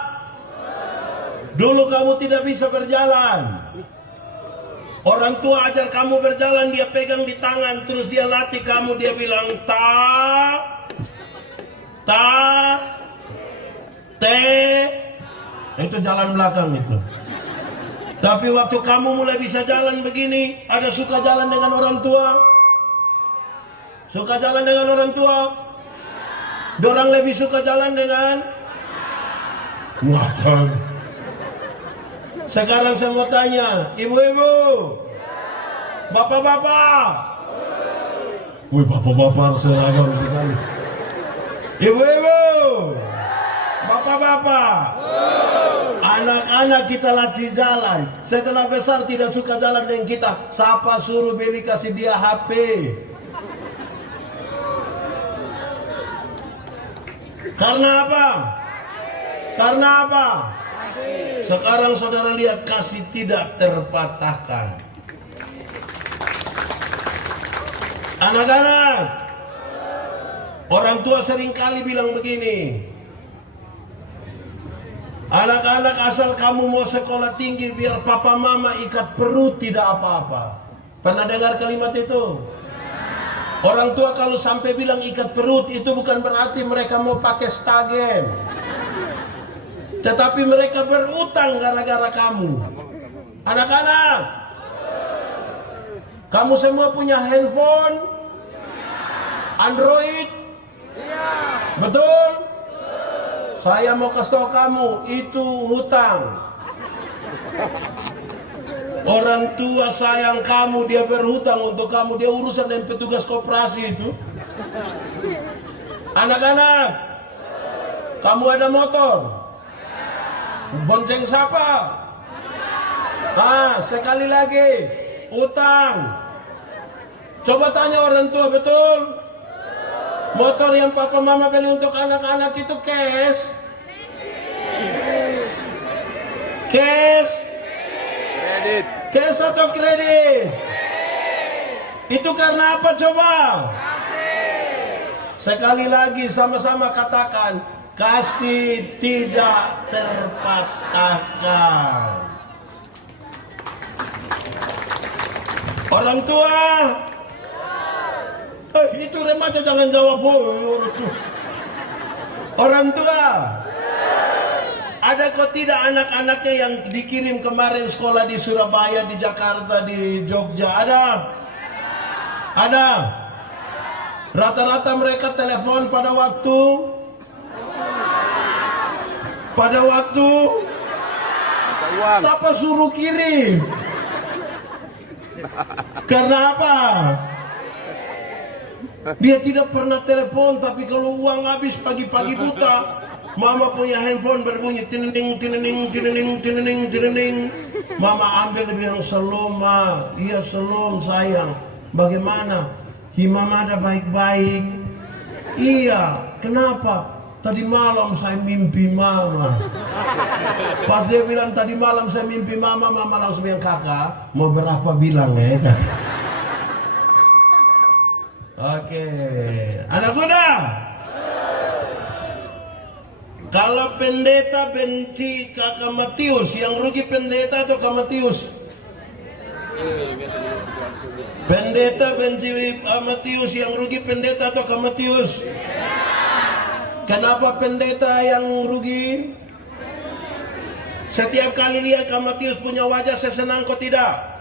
dulu kamu tidak bisa berjalan. Orang tua ajar kamu berjalan, dia pegang di tangan, terus dia latih kamu, dia bilang te, itu jalan belakang itu. Tapi waktu kamu mulai bisa jalan begini, ada suka jalan dengan orang tua? Suka jalan dengan orang tua? Dorang lebih suka jalan dengan? Ngapa? Sekarang saya mau tanya, ibu-ibu, bapak-bapak. Wih, bapak-bapak seragam sekali. Ibu-ibu, bapak-bapak, anak-anak kita latih jalan. Setelah besar tidak suka jalan dengan kita, siapa suruh beli kasih dia HP? Karena apa? Karena apa? Sekarang saudara lihat, kasih tidak terpatahkan. Anak-anak, orang tua seringkali bilang begini, anak-anak asal kamu mau sekolah tinggi biar papa mama ikat perut tidak apa-apa. Pernah dengar kalimat itu? Orang tua kalau sampai bilang ikat perut itu bukan berarti mereka mau pakai stagen. Tetapi mereka berutang gara-gara kamu. Anak-anak, kamu semua punya handphone? Android? Betul? Saya mau kasih tahu kamu, itu hutang. Orang tua sayang kamu, dia berhutang untuk kamu, dia urusan dengan petugas koperasi itu. Anak-anak, kamu ada motor? Bonceng siapa? Sekali lagi, utang. Coba tanya orang tua, betul? Motor yang papa mama beli untuk anak-anak itu cash? Cash? Kredit. Cash atau kredit? Itu karena apa coba? Sekali lagi sama-sama katakan, kasih tidak terpatahkan. Orang tua, itu remaja jangan jawab. Orang tua, ada kok tidak anak-anaknya yang dikirim kemarin sekolah di Surabaya, di Jakarta, di Jogja? Ada? Ada? Rata-rata mereka telepon pada waktu? Pada waktu? Siapa suruh kirim? Karena apa? Dia tidak pernah telepon, tapi kalau uang habis pagi-pagi buta, mama punya handphone berbunyi tinening tinening tinening tinening tinening. Mama ambil, dia bilang, "Shalom ma." "Iya shalom sayang." "Bagaimana? Di mama ada baik-baik?" "Iya." "Kenapa?" "Tadi malam saya mimpi mama." Pas dia bilang tadi malam saya mimpi mama, mama langsung bilang, "Kakak mau berapa bilang ya?" Oke, anak muda, kalau pendeta benci kakak Matius, yang rugi pendeta atau kakak Matius? Pendeta benci Matius, yang rugi pendeta atau kakak Matius? Kenapa pendeta yang rugi? Setiap kali lihat kakak Matius punya wajah, saya senang kok tidak?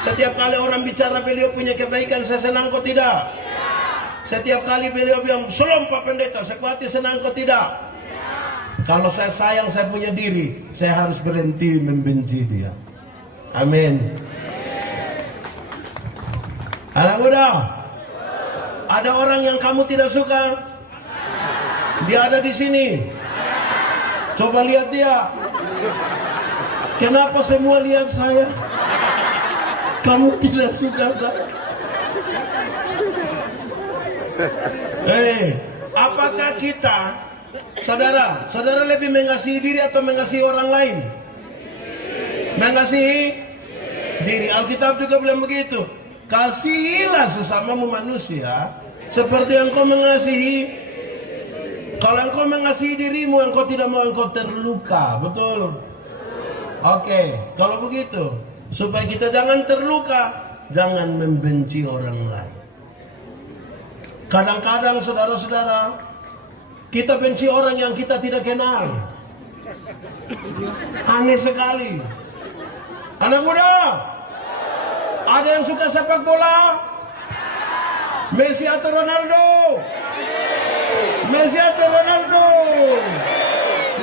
Setiap kali orang bicara beliau punya kebaikan, saya senang kok tidak? Setiap kali beliau bilang, "Shalom Pak Pendeta," saya hati senang kok tidak? Kalau saya sayang saya punya diri, saya harus berhenti membenci dia. Amin. Anak muda, ada orang yang kamu tidak suka? Dia ada di sini. Coba lihat dia. Kenapa semua lihat saya? Kamu tidak suka saya? Apakah kita, saudara lebih mengasihi diri atau mengasihi orang lain? Mengasihi diri. Alkitab juga bilang begitu. Kasihilah sesamamu manusia seperti yang kau mengasihi Kalau engkau mengasihi dirimu, engkau tidak mau engkau terluka, betul? Oke, kalau begitu, supaya kita jangan terluka, jangan membenci orang lain. Kadang-kadang saudara-saudara, kita benci orang yang kita tidak kenal. Aneh sekali. Anak muda, ada yang suka sepak bola? Messi atau Ronaldo? Messi atau Ronaldo?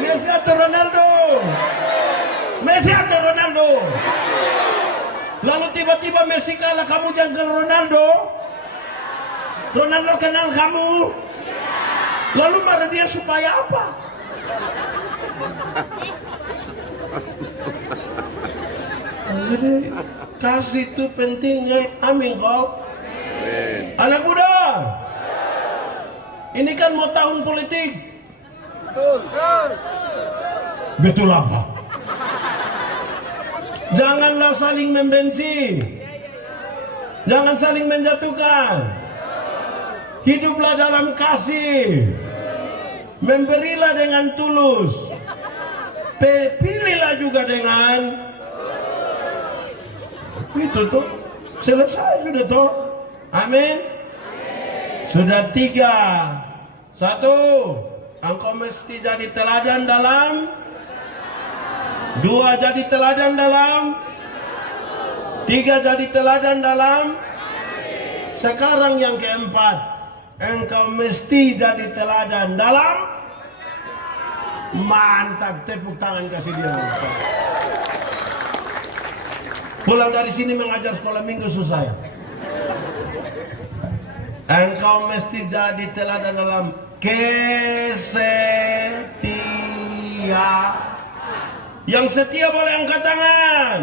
Messi atau Ronaldo? Messi atau Ronaldo? Lalu tiba-tiba Messi kalah, kamu jangan Ronaldo? Ronaldo kenal kamu? Lalu marah dia supaya apa? Kasih itu pentingnya. Amin kok. Anak muda, ini kan mau tahun politik. Betul apa? Janganlah saling membenci, jangan saling menjatuhkan. Hiduplah dalam kasih, memberilah dengan tulus, pilihlah juga dengan itu tuh. Selesai sudah tuh. Amin. Sudah 3. 1, engkau mesti jadi teladan dalam. 2, jadi teladan dalam. 3, jadi teladan dalam. Sekarang yang keempat, engkau mesti jadi teladan dalam. Mantap, tepuk tangan kasih dia. Pulang dari sini mengajar sekolah minggu susah ya. Engkau mesti jadi teladan dalam kesetia. Yang setia boleh angkat tangan.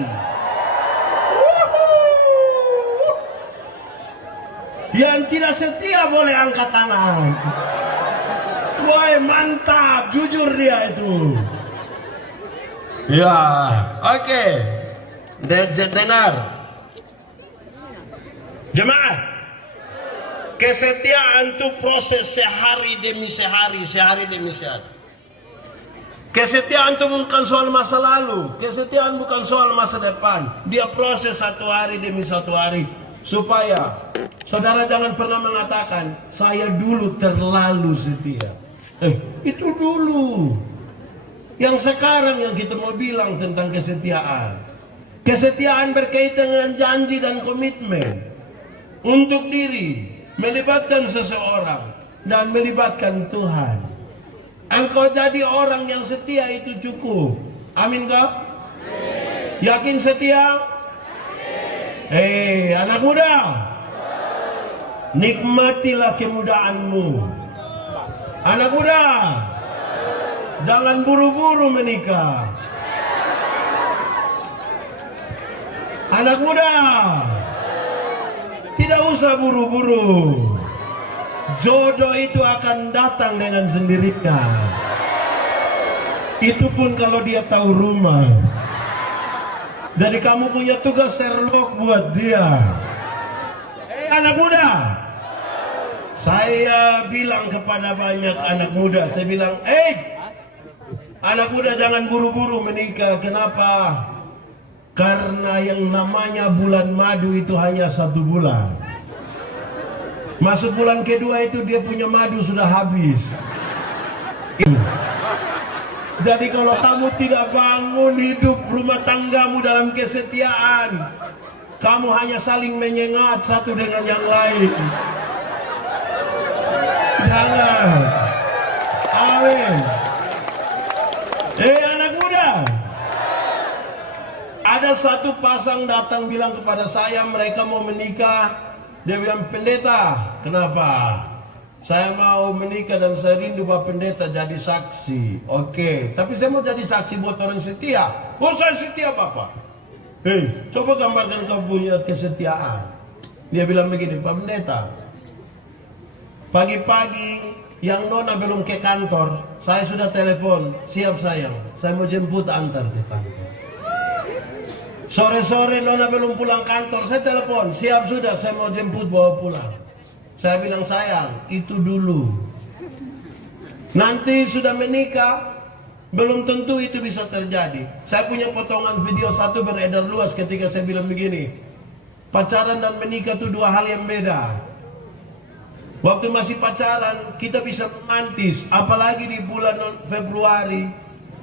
Yang tidak setia boleh angkat tangan. Woi, mantap, jujur dia itu. Ya, oke. Dengar. Jemaat, kesetiaan itu proses sehari demi sehari, sehari demi sehari. Kesetiaan itu bukan soal masa lalu, kesetiaan bukan soal masa depan. Dia proses satu hari demi satu hari. Supaya saudara jangan pernah mengatakan, saya dulu terlalu setia. Itu dulu. Yang sekarang yang kita mau bilang tentang kesetiaan. Kesetiaan berkaitan dengan janji dan komitmen. Untuk diri, melibatkan seseorang, dan melibatkan Tuhan. Engkau jadi orang yang setia itu cukup. Amin kah? Yakin setia? Anak muda, nikmatilah kemudaanmu. Anak muda, jangan buru-buru menikah. Anak muda, tidak usah buru-buru. Jodoh itu akan datang dengan sendirinya. Itu pun kalau dia tahu rumah. Jadi kamu punya tugas Sherlock buat dia. Anak muda, saya bilang kepada banyak anak muda, saya bilang, anak muda jangan buru-buru menikah. Kenapa? Karena yang namanya bulan madu itu hanya 1 bulan. Masuk bulan kedua itu dia punya madu sudah habis. Jadi kalau kamu tidak bangun hidup rumah tanggamu dalam kesetiaan, kamu hanya saling menyengat satu dengan yang lain. Jangan. Amin. Anak muda, ada satu pasang datang bilang kepada saya, mereka mau menikah. Dia bilang, pendeta, kenapa? Saya mau menikah dan saya rindu Pak Pendeta jadi saksi. Oke, tapi saya mau jadi saksi buat orang setia. Oh, saya setia Bapak. Coba gambarkan kau punya kesetiaan. Dia bilang begini, Pak Pendeta, pagi-pagi yang nona belum ke kantor, saya sudah telepon, siap sayang, saya mau jemput antar ke kantor. Sore-sore nona belum pulang kantor, saya telepon, siap sudah, saya mau jemput bawa pulang. Saya bilang, sayang, itu dulu. Nanti sudah menikah, belum tentu itu bisa terjadi. Saya punya potongan video satu beredar luas ketika saya bilang begini, pacaran dan menikah itu dua hal yang beda. Waktu masih pacaran, kita bisa romantis, apalagi di bulan Februari,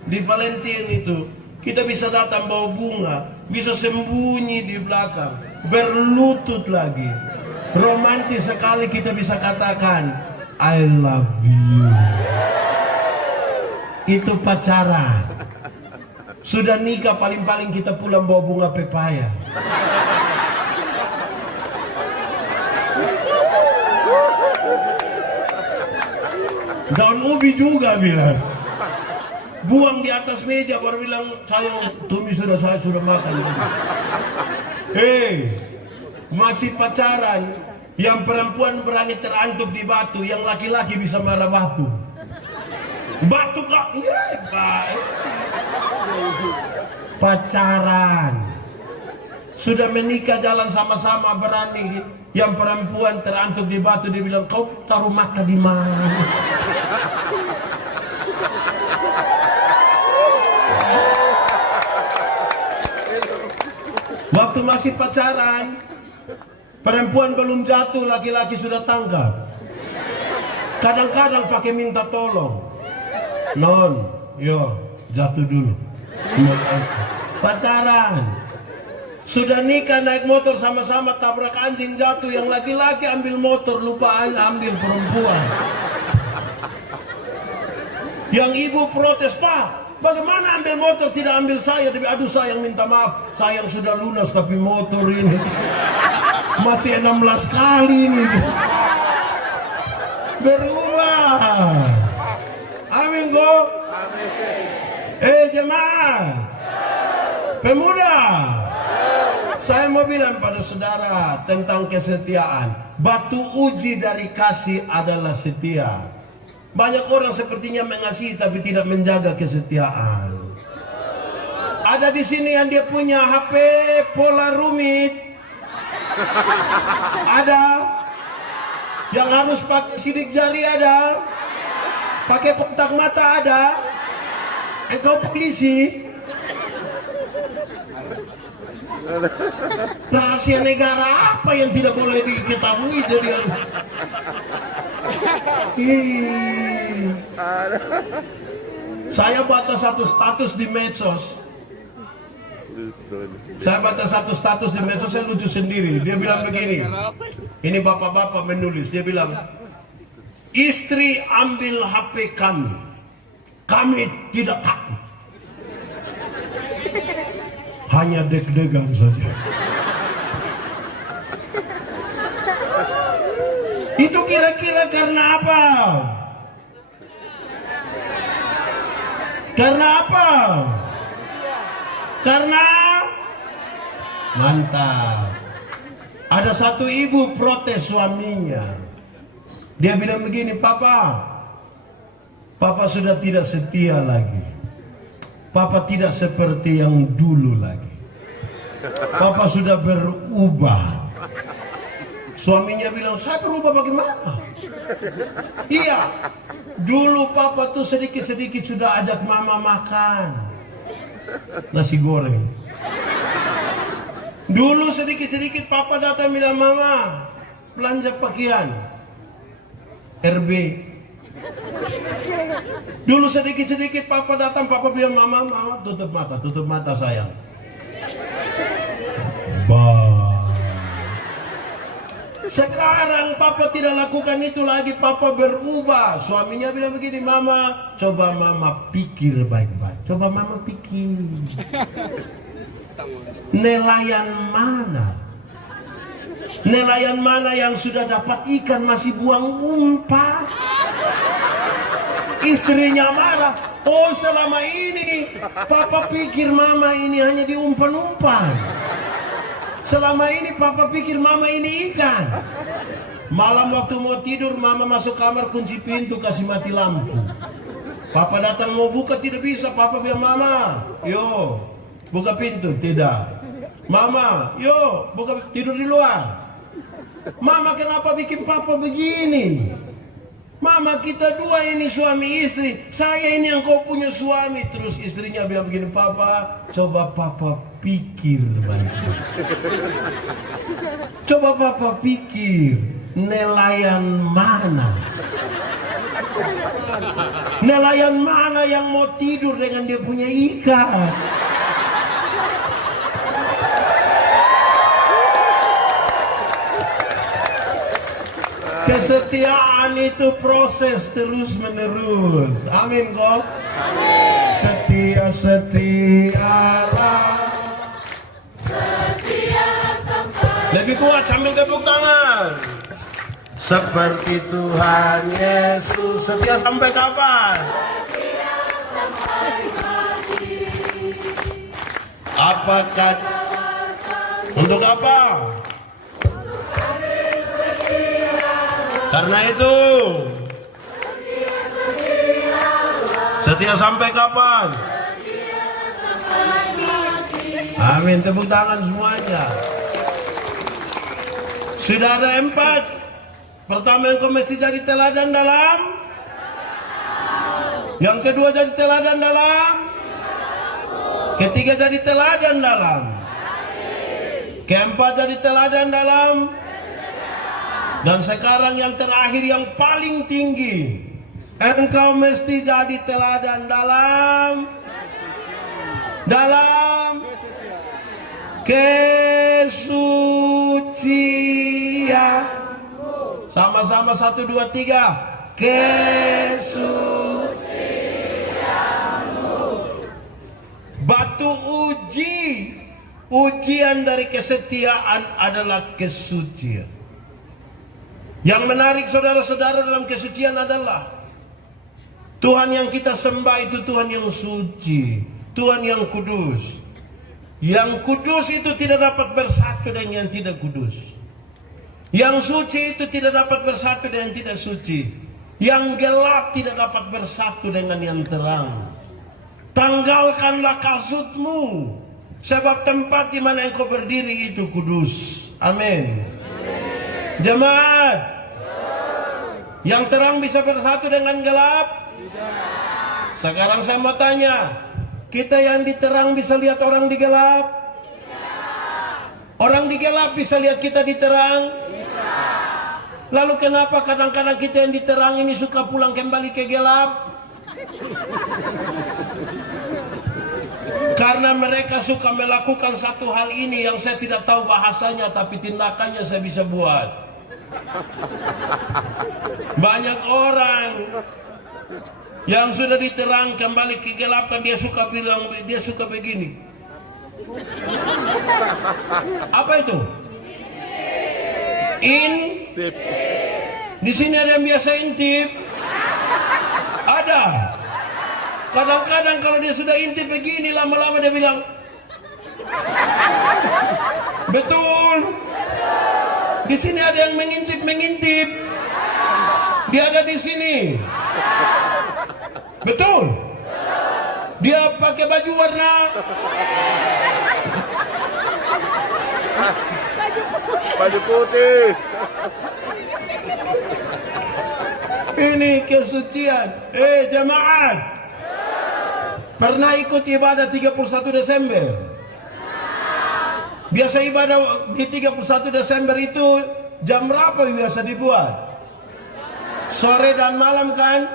di Valentine itu, kita bisa datang bawa bunga, bisa sembunyi di belakang, berlutut lagi. Romantis sekali kita bisa katakan, I love you. Itu pacaran. Sudah nikah paling-paling kita pulang bawa bunga pepaya. Daun ubi juga bilang. Buang di atas meja baru bilang, sayang, Tumi saya sudah makan. Masih pacaran, yang perempuan berani terantuk di batu, yang laki-laki bisa marah batu. Batu kok? Pacaran. Sudah menikah jalan sama-sama berani. Yang perempuan terantuk di batu, dia bilang, kau taruh mata di mana? Waktu masih pacaran, perempuan belum jatuh, laki-laki sudah tangkap. Kadang-kadang pakai minta tolong. Non, yo, jatuh dulu. Pacaran. Sudah nikah naik motor sama-sama tabrak anjing jatuh, yang laki-laki ambil motor, lupa ambil perempuan. Yang ibu protes, Pak, bagaimana ambil motor tidak ambil saya? Aduh sayang, minta maaf, sayang sudah lunas tapi motor ini masih 16 kali ini. Berubah. Amin go. Jemaah pemuda, saya mau bilang pada saudara tentang kesetiaan. Batu uji dari kasih adalah setia. Banyak orang sepertinya mengasihi tapi tidak menjaga kesetiaan. Ada di sini yang dia punya HP pola rumit. Ada yang harus pakai sidik jari, ada pakai kontak mata, ada. Engkau polisi. Rahasia negara apa yang tidak boleh diketahui jadi harus. Saya baca satu status di medsos. Saya lucu sendiri. Dia bilang begini. Ini bapak-bapak menulis. Dia bilang, istri ambil HP kami tidak takut. Hanya deg-degan saja. Itu kira-kira karena apa? Karena apa? Karena mantap. Ada satu ibu protes suaminya. Dia bilang begini, Papa sudah tidak setia lagi. Papa tidak seperti yang dulu lagi. Papa sudah berubah. Suaminya bilang, saya berubah bagaimana? Iya, dulu Papa tuh sedikit-sedikit sudah ajak Mama makan nasi goreng. Dulu sedikit-sedikit Papa datang bilang, Mama belanja pakaian RB. Dulu sedikit-sedikit Papa datang, Papa bilang, Mama tutup mata sayang. Sekarang Papa tidak lakukan itu lagi, Papa berubah. Suaminya bilang begini, Mama, coba Mama pikir baik-baik. Coba Mama pikir. Nelayan mana? Nelayan mana yang sudah dapat ikan masih buang umpan? Istrinya marah. Oh, selama ini Papa pikir Mama ini hanya diumpan-umpan. Selama ini Papa pikir Mama ini ikan. Malam waktu mau tidur, Mama masuk kamar, kunci pintu, kasih mati lampu. Papa datang mau buka, tidak bisa. Papa bilang, Mama, yo buka pintu. Tidak. Mama, yo buka, tidur di luar. Mama, kenapa bikin Papa begini? Mama kita dua ini suami istri, saya ini yang kau punya suami. Terus istrinya bilang begini, Papa, coba Papa pikir baik-baik. Coba Papa pikir, nelayan mana? Nelayan mana yang mau tidur dengan dia punya ikan? Kesetiaan itu proses terus menerus. Amin kok. Setia-setialah. Lebih kuat sambil tepuk tangan. Seperti Tuhan Yesus. Setia sampai kapan? Apakah untuk apa? Karena itu setia sampai kapan? Amin, tepuk tangan semuanya. Sudah ada 4. Pertama, engkau mesti jadi teladan dalam. Yang kedua, jadi teladan dalam. Ketiga, jadi teladan dalam. Keempat, jadi teladan dalam. Dan sekarang yang terakhir, yang paling tinggi, engkau mesti jadi teladan dalam kesucian. Sama-sama 1, 2, 3. Kesucianmu. Batu ujian dari kesetiaan adalah kesucian. Yang menarik saudara-saudara dalam kesucian adalah Tuhan yang kita sembah itu Tuhan yang suci, Tuhan yang kudus. Yang kudus itu tidak dapat bersatu dengan yang tidak kudus. Yang suci itu tidak dapat bersatu dengan yang tidak suci. Yang gelap tidak dapat bersatu dengan yang terang. Tanggalkanlah kasutmu, sebab tempat di mana engkau berdiri itu kudus. Amin. Jemaat, yang terang bisa bersatu dengan gelap? Sekarang saya mau tanya, kita yang di terang bisa lihat orang di gelap? Orang di gelap bisa lihat kita di terang? Lalu kenapa kadang-kadang kita yang di terang ini suka pulang kembali ke gelap? Karena mereka suka melakukan satu hal ini yang saya tidak tahu bahasanya, tapi tindakannya saya bisa buat. Banyak orang yang sudah diterang kembali kegelapan, dia suka bilang, dia suka begini. Apa itu? Intip. Di sini ada yang biasa intip. Ada. Kadang-kadang kalau dia sudah intip begini, lama-lama dia bilang, betul. Di sini ada yang mengintip. Dia ada di sini. Betul. Dia pakai baju warna Baju putih. Ini kesucian. Jemaat, pernah ikut ibadah 31 Desember? Biasa ibadah di 31 Desember itu jam berapa biasa dibuat? Sore dan malam kan?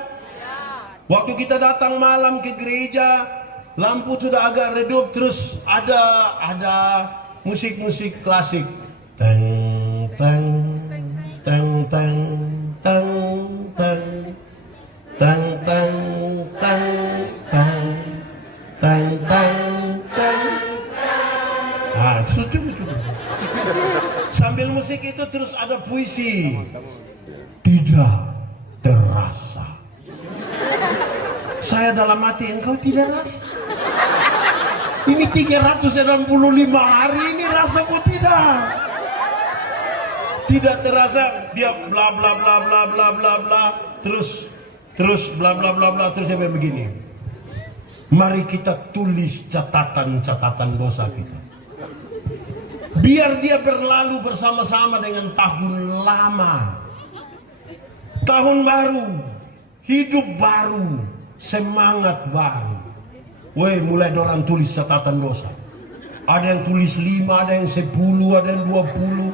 Waktu kita datang malam ke gereja, lampu sudah agak redup, terus ada musik-musik klasik. Teng teng teng teng teng teng teng teng teng teng teng teng teng. Sambil musik itu terus ada puisi. Tidak terasa. Saya dalam hati, engkau tidak rasa. Ini 365 hari ini rasamu tidak terasa. Dia bla bla bla bla bla bla bla, terus bla bla bla bla, terus dia begini. Mari kita tulis catatan dosa kita. Biar dia berlalu bersama-sama dengan tahun lama. Tahun baru, hidup baru, semangat baru. Weh, mulai dorang tulis catatan dosa. Ada yang tulis 5, ada yang 10, ada yang 20.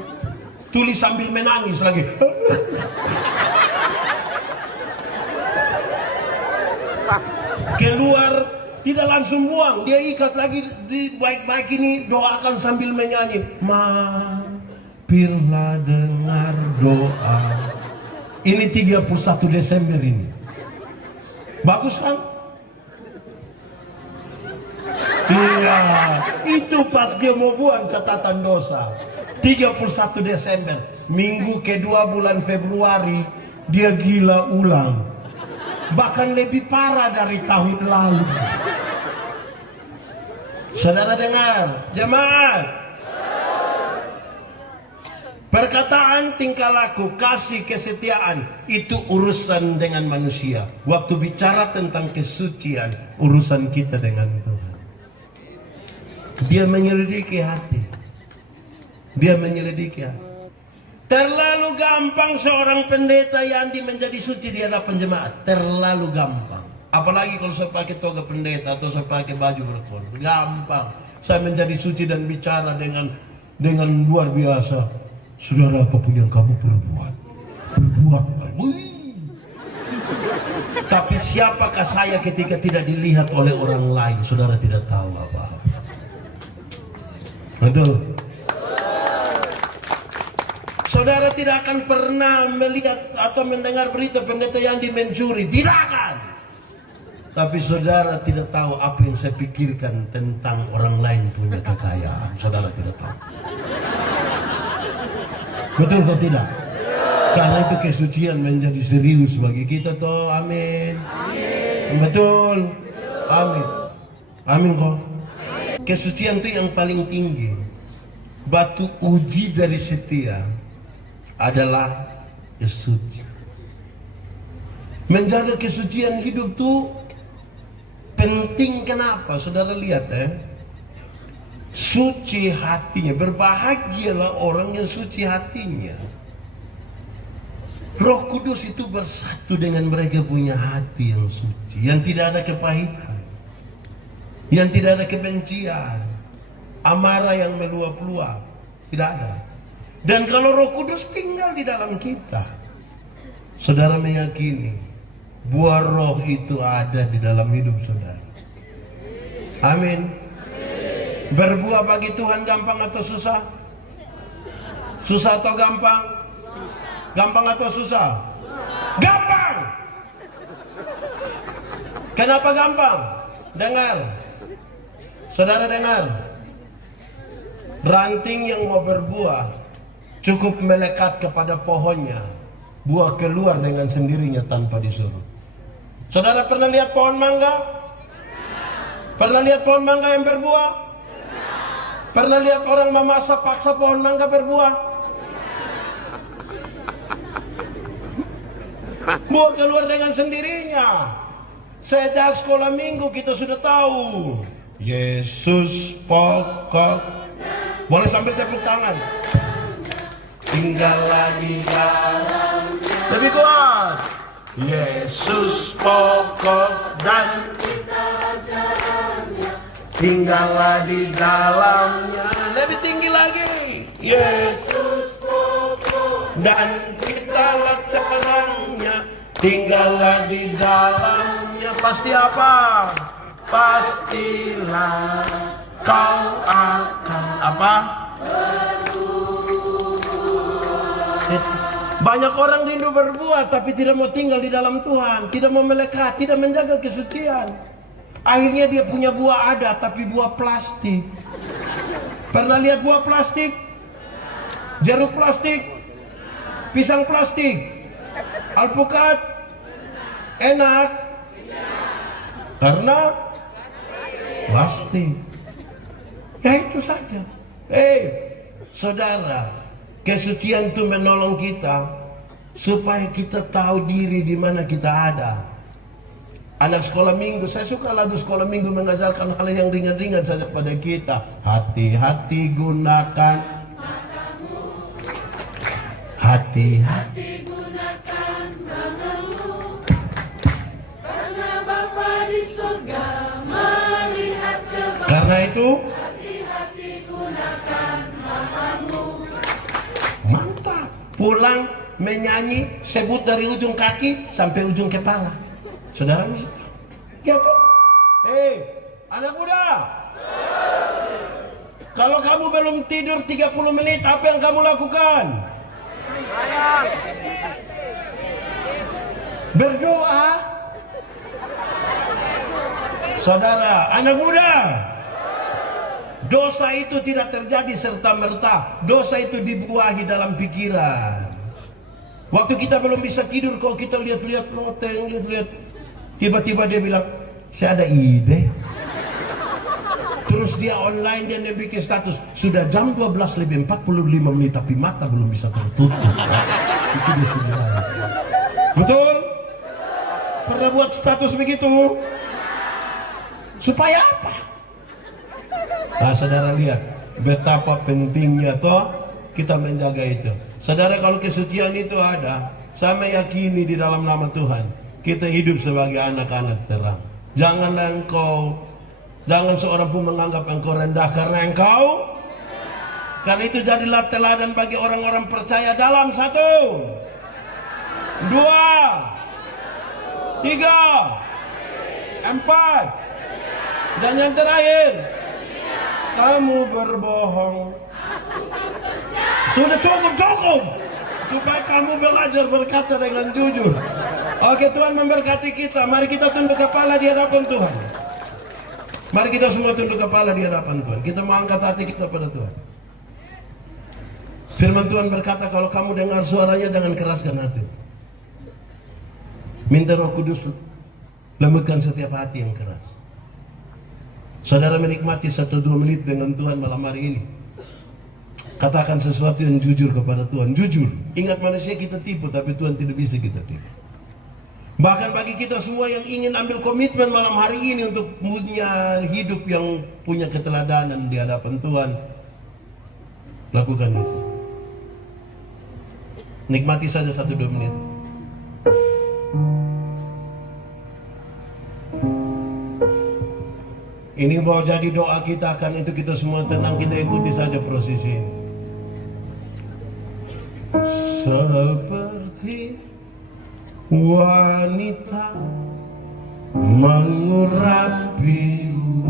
Tulis sambil menangis lagi. Keluar, tidak langsung buang. Dia ikat lagi di baik-baik ini, doakan sambil menyanyi. Mampirlah dengar doa. Ini 31 Desember ini. Bagus kan? Iya, itu pas dia mau buang catatan dosa. 31 Desember, minggu kedua bulan Februari, dia gila ulang. Bahkan lebih parah dari tahun lalu. Saudara dengar, jemaat. Perkataan, tingkah laku, kasih, kesetiaan, itu urusan dengan manusia. Waktu bicara tentang kesucian, urusan kita dengan Tuhan. Dia menyelidiki hati. Dia menyelidiki hati. Terlalu gampang seorang pendeta Yandi menjadi suci di hadapan jemaat. Terlalu gampang. Apalagi kalau saya pakai toga pendeta atau saya pakai baju berkorban. Gampang. Saya menjadi suci dan bicara dengan luar biasa. Saudara, apapun yang kamu perbuat. Tapi siapakah saya ketika tidak dilihat oleh orang lain? Saudara tidak tahu apa-apa. Betul. Saudara tidak akan pernah melihat atau mendengar berita pendeta yang mencuri. Tidak akan. Tapi saudara tidak tahu apa yang saya pikirkan tentang orang lain punya kekayaan. Saudara tidak tahu. Betul atau tidak? Karena itu kesucian menjadi serius bagi kita toh. Amin. Betul. Amin. Amin kok. Kesucian itu yang paling tinggi. Batu uji dari setia adalah kesucian. Menjaga kesucian hidup tuh penting. Kenapa? Saudara lihat suci hatinya. Berbahagialah orang yang suci hatinya. Roh Kudus itu bersatu dengan mereka punya hati yang suci, yang tidak ada kepahitan, yang tidak ada kebencian, amarah yang meluap-luap, tidak ada. Dan kalau Roh Kudus tinggal di dalam kita, saudara meyakini buah roh itu ada di dalam hidup saudara. Amin. Berbuah bagi Tuhan gampang atau susah? Susah atau gampang? Gampang atau susah? Gampang. Kenapa gampang? Dengar. Saudara dengar. Ranting yang mau berbuah cukup melekat kepada pohonnya, buah keluar dengan sendirinya tanpa disuruh. Saudara pernah lihat pohon mangga? Pernah lihat pohon mangga yang berbuah? Pernah lihat orang memasak paksa pohon mangga berbuah? Buah keluar dengan sendirinya. Sejak sekolah minggu kita sudah tahu Yesus pokok. Boleh sambil tepuk tangan. Tinggallah di dalam. Lebih kuat. Yesus pokok dan kita jalannya. Tinggallah di dalamnya. Lebih tinggi lagi. Yesus pokok dan kita jalannya. Tinggallah di dalamnya. Pasti apa? Pastilah kau akan apa? Banyak orang rindu berbuat tapi tidak mau tinggal di dalam Tuhan, tidak mau melekat, tidak menjaga kesucian. Akhirnya dia punya buah ada tapi buah plastik. Pernah lihat buah plastik? Jeruk plastik? Pisang plastik? Alpukat? Enak? Karena plastik. Ya itu saja. Saudara, kesucian itu menolong kita supaya kita tahu diri di mana kita ada. Anak sekolah minggu, saya suka lagu sekolah minggu mengajarkan hal yang ringan-ringan saja pada kita. Hati-hati gunakan matamu. Hati-hati gunakan itu mantap. Pulang menyanyi, sebut dari ujung kaki sampai ujung kepala. Saudara bisa ya tuh. Anak muda, kalau kamu belum tidur 30 menit, apa yang kamu lakukan? Berdoa. Saudara, anak muda, dosa itu tidak terjadi serta-merta. Dosa itu dibuahi dalam pikiran. Waktu kita belum bisa tidur, kalau kita lihat-lihat loteng, lihat-lihat, tiba-tiba dia bilang, saya ada ide. Terus dia online, dia bikin status, sudah jam 12 lebih 45 menit, tapi mata belum bisa tertutup. Itu dia sudah. Betul? Pernah buat status begitu? Supaya apa? Nah, saudara lihat betapa pentingnya toh kita menjaga itu. Saudara, kalau kesucian itu ada, saya meyakini di dalam nama Tuhan kita hidup sebagai anak-anak terang. Jangan seorang pun menganggap engkau rendah karena itu jadilah teladan bagi orang-orang percaya dalam 1, 2, 3, 4, dan yang terakhir, kamu berbohong. Sudah cukup supaya kamu belajar berkata dengan jujur. Oke, Tuhan memberkati kita. Mari kita tunduk kepala di hadapan Tuhan. Mari kita semua tunduk kepala di hadapan Tuhan. Kita mau angkat hati kita pada Tuhan. Firman Tuhan berkata, kalau kamu dengar suaranya, jangan keraskan hati. Minta Roh Kudus lembutkan setiap hati yang keras. Saudara menikmati 1-2 menit dengan Tuhan malam hari ini. Katakan sesuatu yang jujur kepada Tuhan. Jujur. Ingat, manusia kita tipu, tapi Tuhan tidak bisa kita tipu. Bahkan bagi kita semua yang ingin ambil komitmen malam hari ini untuk punya hidup yang punya keteladanan di hadapan Tuhan, lakukan itu. Nikmati saja 1-2 menit. Ini mau jadi doa kita, akan itu kita semua tenang, kita ikuti saja proses ini. Seperti wanita mengurapimu,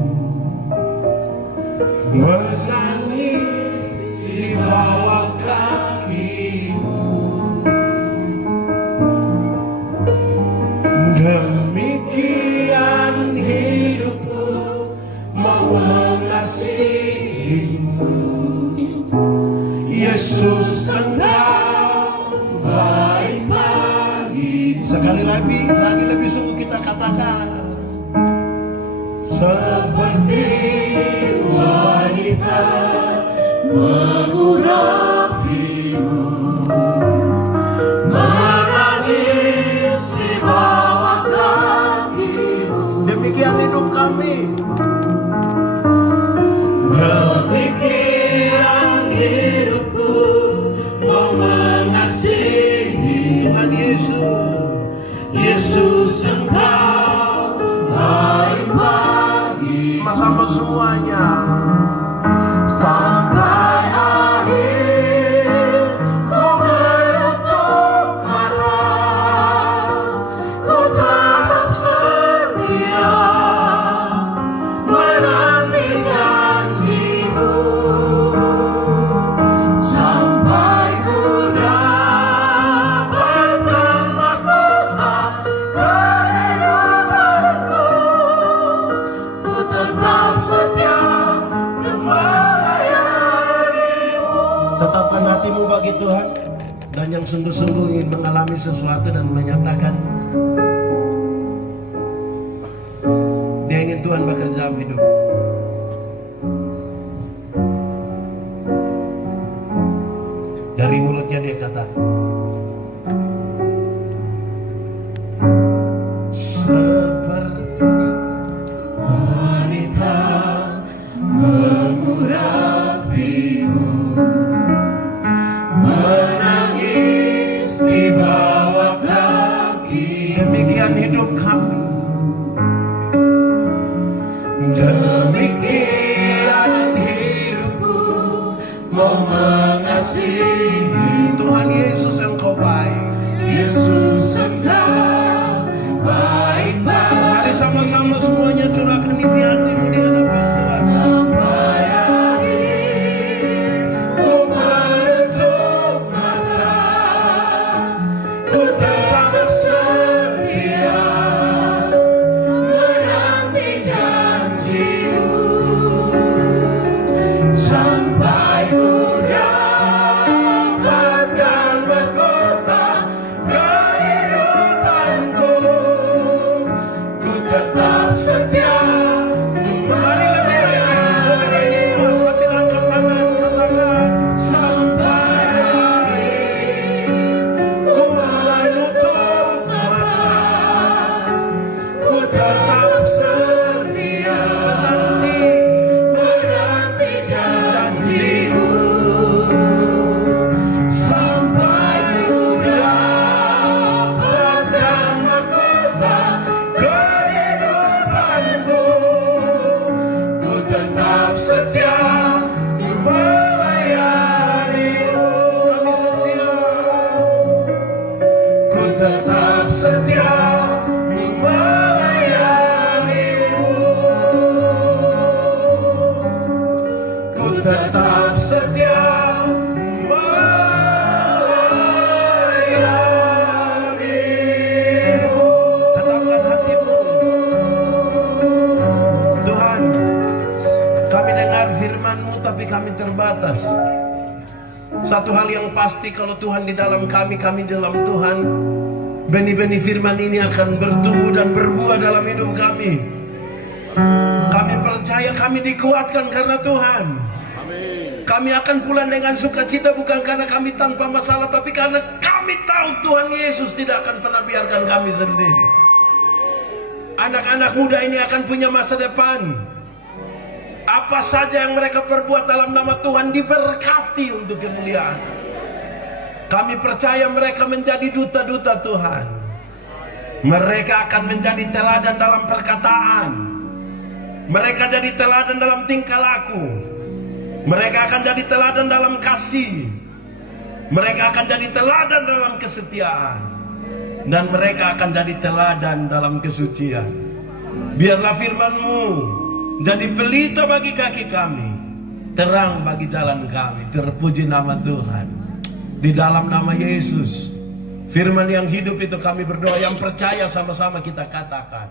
menangis di bawah kakimu, demikian hidupku mau mengasihimu. Yesus, engkau baik bagi. Sekali lagi lebih sungguh kita katakan, seperti wanita mengurapimu, menangis di bawah kakimu, demikian hidup kami. Demikian hidupku mau mengasihi Tuhan Yesus. Yesus, engkau baik bagi. Sama semuanya sampai akhir. Kau menutup mata, kau tetap setia menanti janjimu, sampai ku dapatkan mahkota kehidupanku. Ku tetap setia melayanimu. Tetapkan hatimu bagi Tuhan, dan yang sungguh-sungguh ingin mengalami sesuatu dan menyatakan dia ingin Tuhan bekerja dalam hidup. Dari mulutnya dia katakan, seperti wanita mengurapimu, menangis di bawah kaki. Demikian hidup kami. Demikian mau mengasihi. Tuhan Yesus Engkau baik. Yesus Engkau baik-baik. Mari sama-sama semuanya curahkan isi hatimu di hadapan Tuhan. Sampai akhir ku menutup mata, ku tetap setia menanti janji-Mu sampai ku dapatkan mahkota kehidupanku. Ku tetap setia. Mari lebih lagi sambil angkat tangan katakan sampai akhir ku menutup mata, ku tetap setia menanti janji-Mu sampai ku dapatkan mahkota kehidupanku. Ku tetap setia untuk melayani-Mu. Kami setia. Ku tetap setia untuk melayani-Mu. Ku tetap setia melayani-Mu. Tetapkan hatimu. Tuhan, kami dengar firman-Mu tapi kami terbatas. Satu hal yang pasti, kalau Tuhan di dalam kami, kami di dalam Tuhan, benih-benih firman ini akan bertumbuh dan berbuah dalam hidup kami. Kami percaya kami dikuatkan karena Tuhan. Kami akan pulang dengan sukacita, bukan karena kami tanpa masalah, tapi karena kami tahu Tuhan Yesus tidak akan pernah biarkan kami sendiri. Anak-anak muda ini akan punya masa depan. Apa saja yang mereka perbuat dalam nama Tuhan diberkati untuk kemuliaan. Kami percaya mereka menjadi duta-duta Tuhan. Mereka akan menjadi teladan dalam perkataan. Mereka jadi teladan dalam tingkah laku. Mereka akan jadi teladan dalam kasih. Mereka akan jadi teladan dalam kesetiaan. Dan mereka akan jadi teladan dalam kesucian. Biarlah firman-Mu jadi pelita bagi kaki kami, terang bagi jalan kami. Terpuji nama Tuhan. Di dalam nama Yesus, firman yang hidup itu kami berdoa. Yang percaya sama-sama kita katakan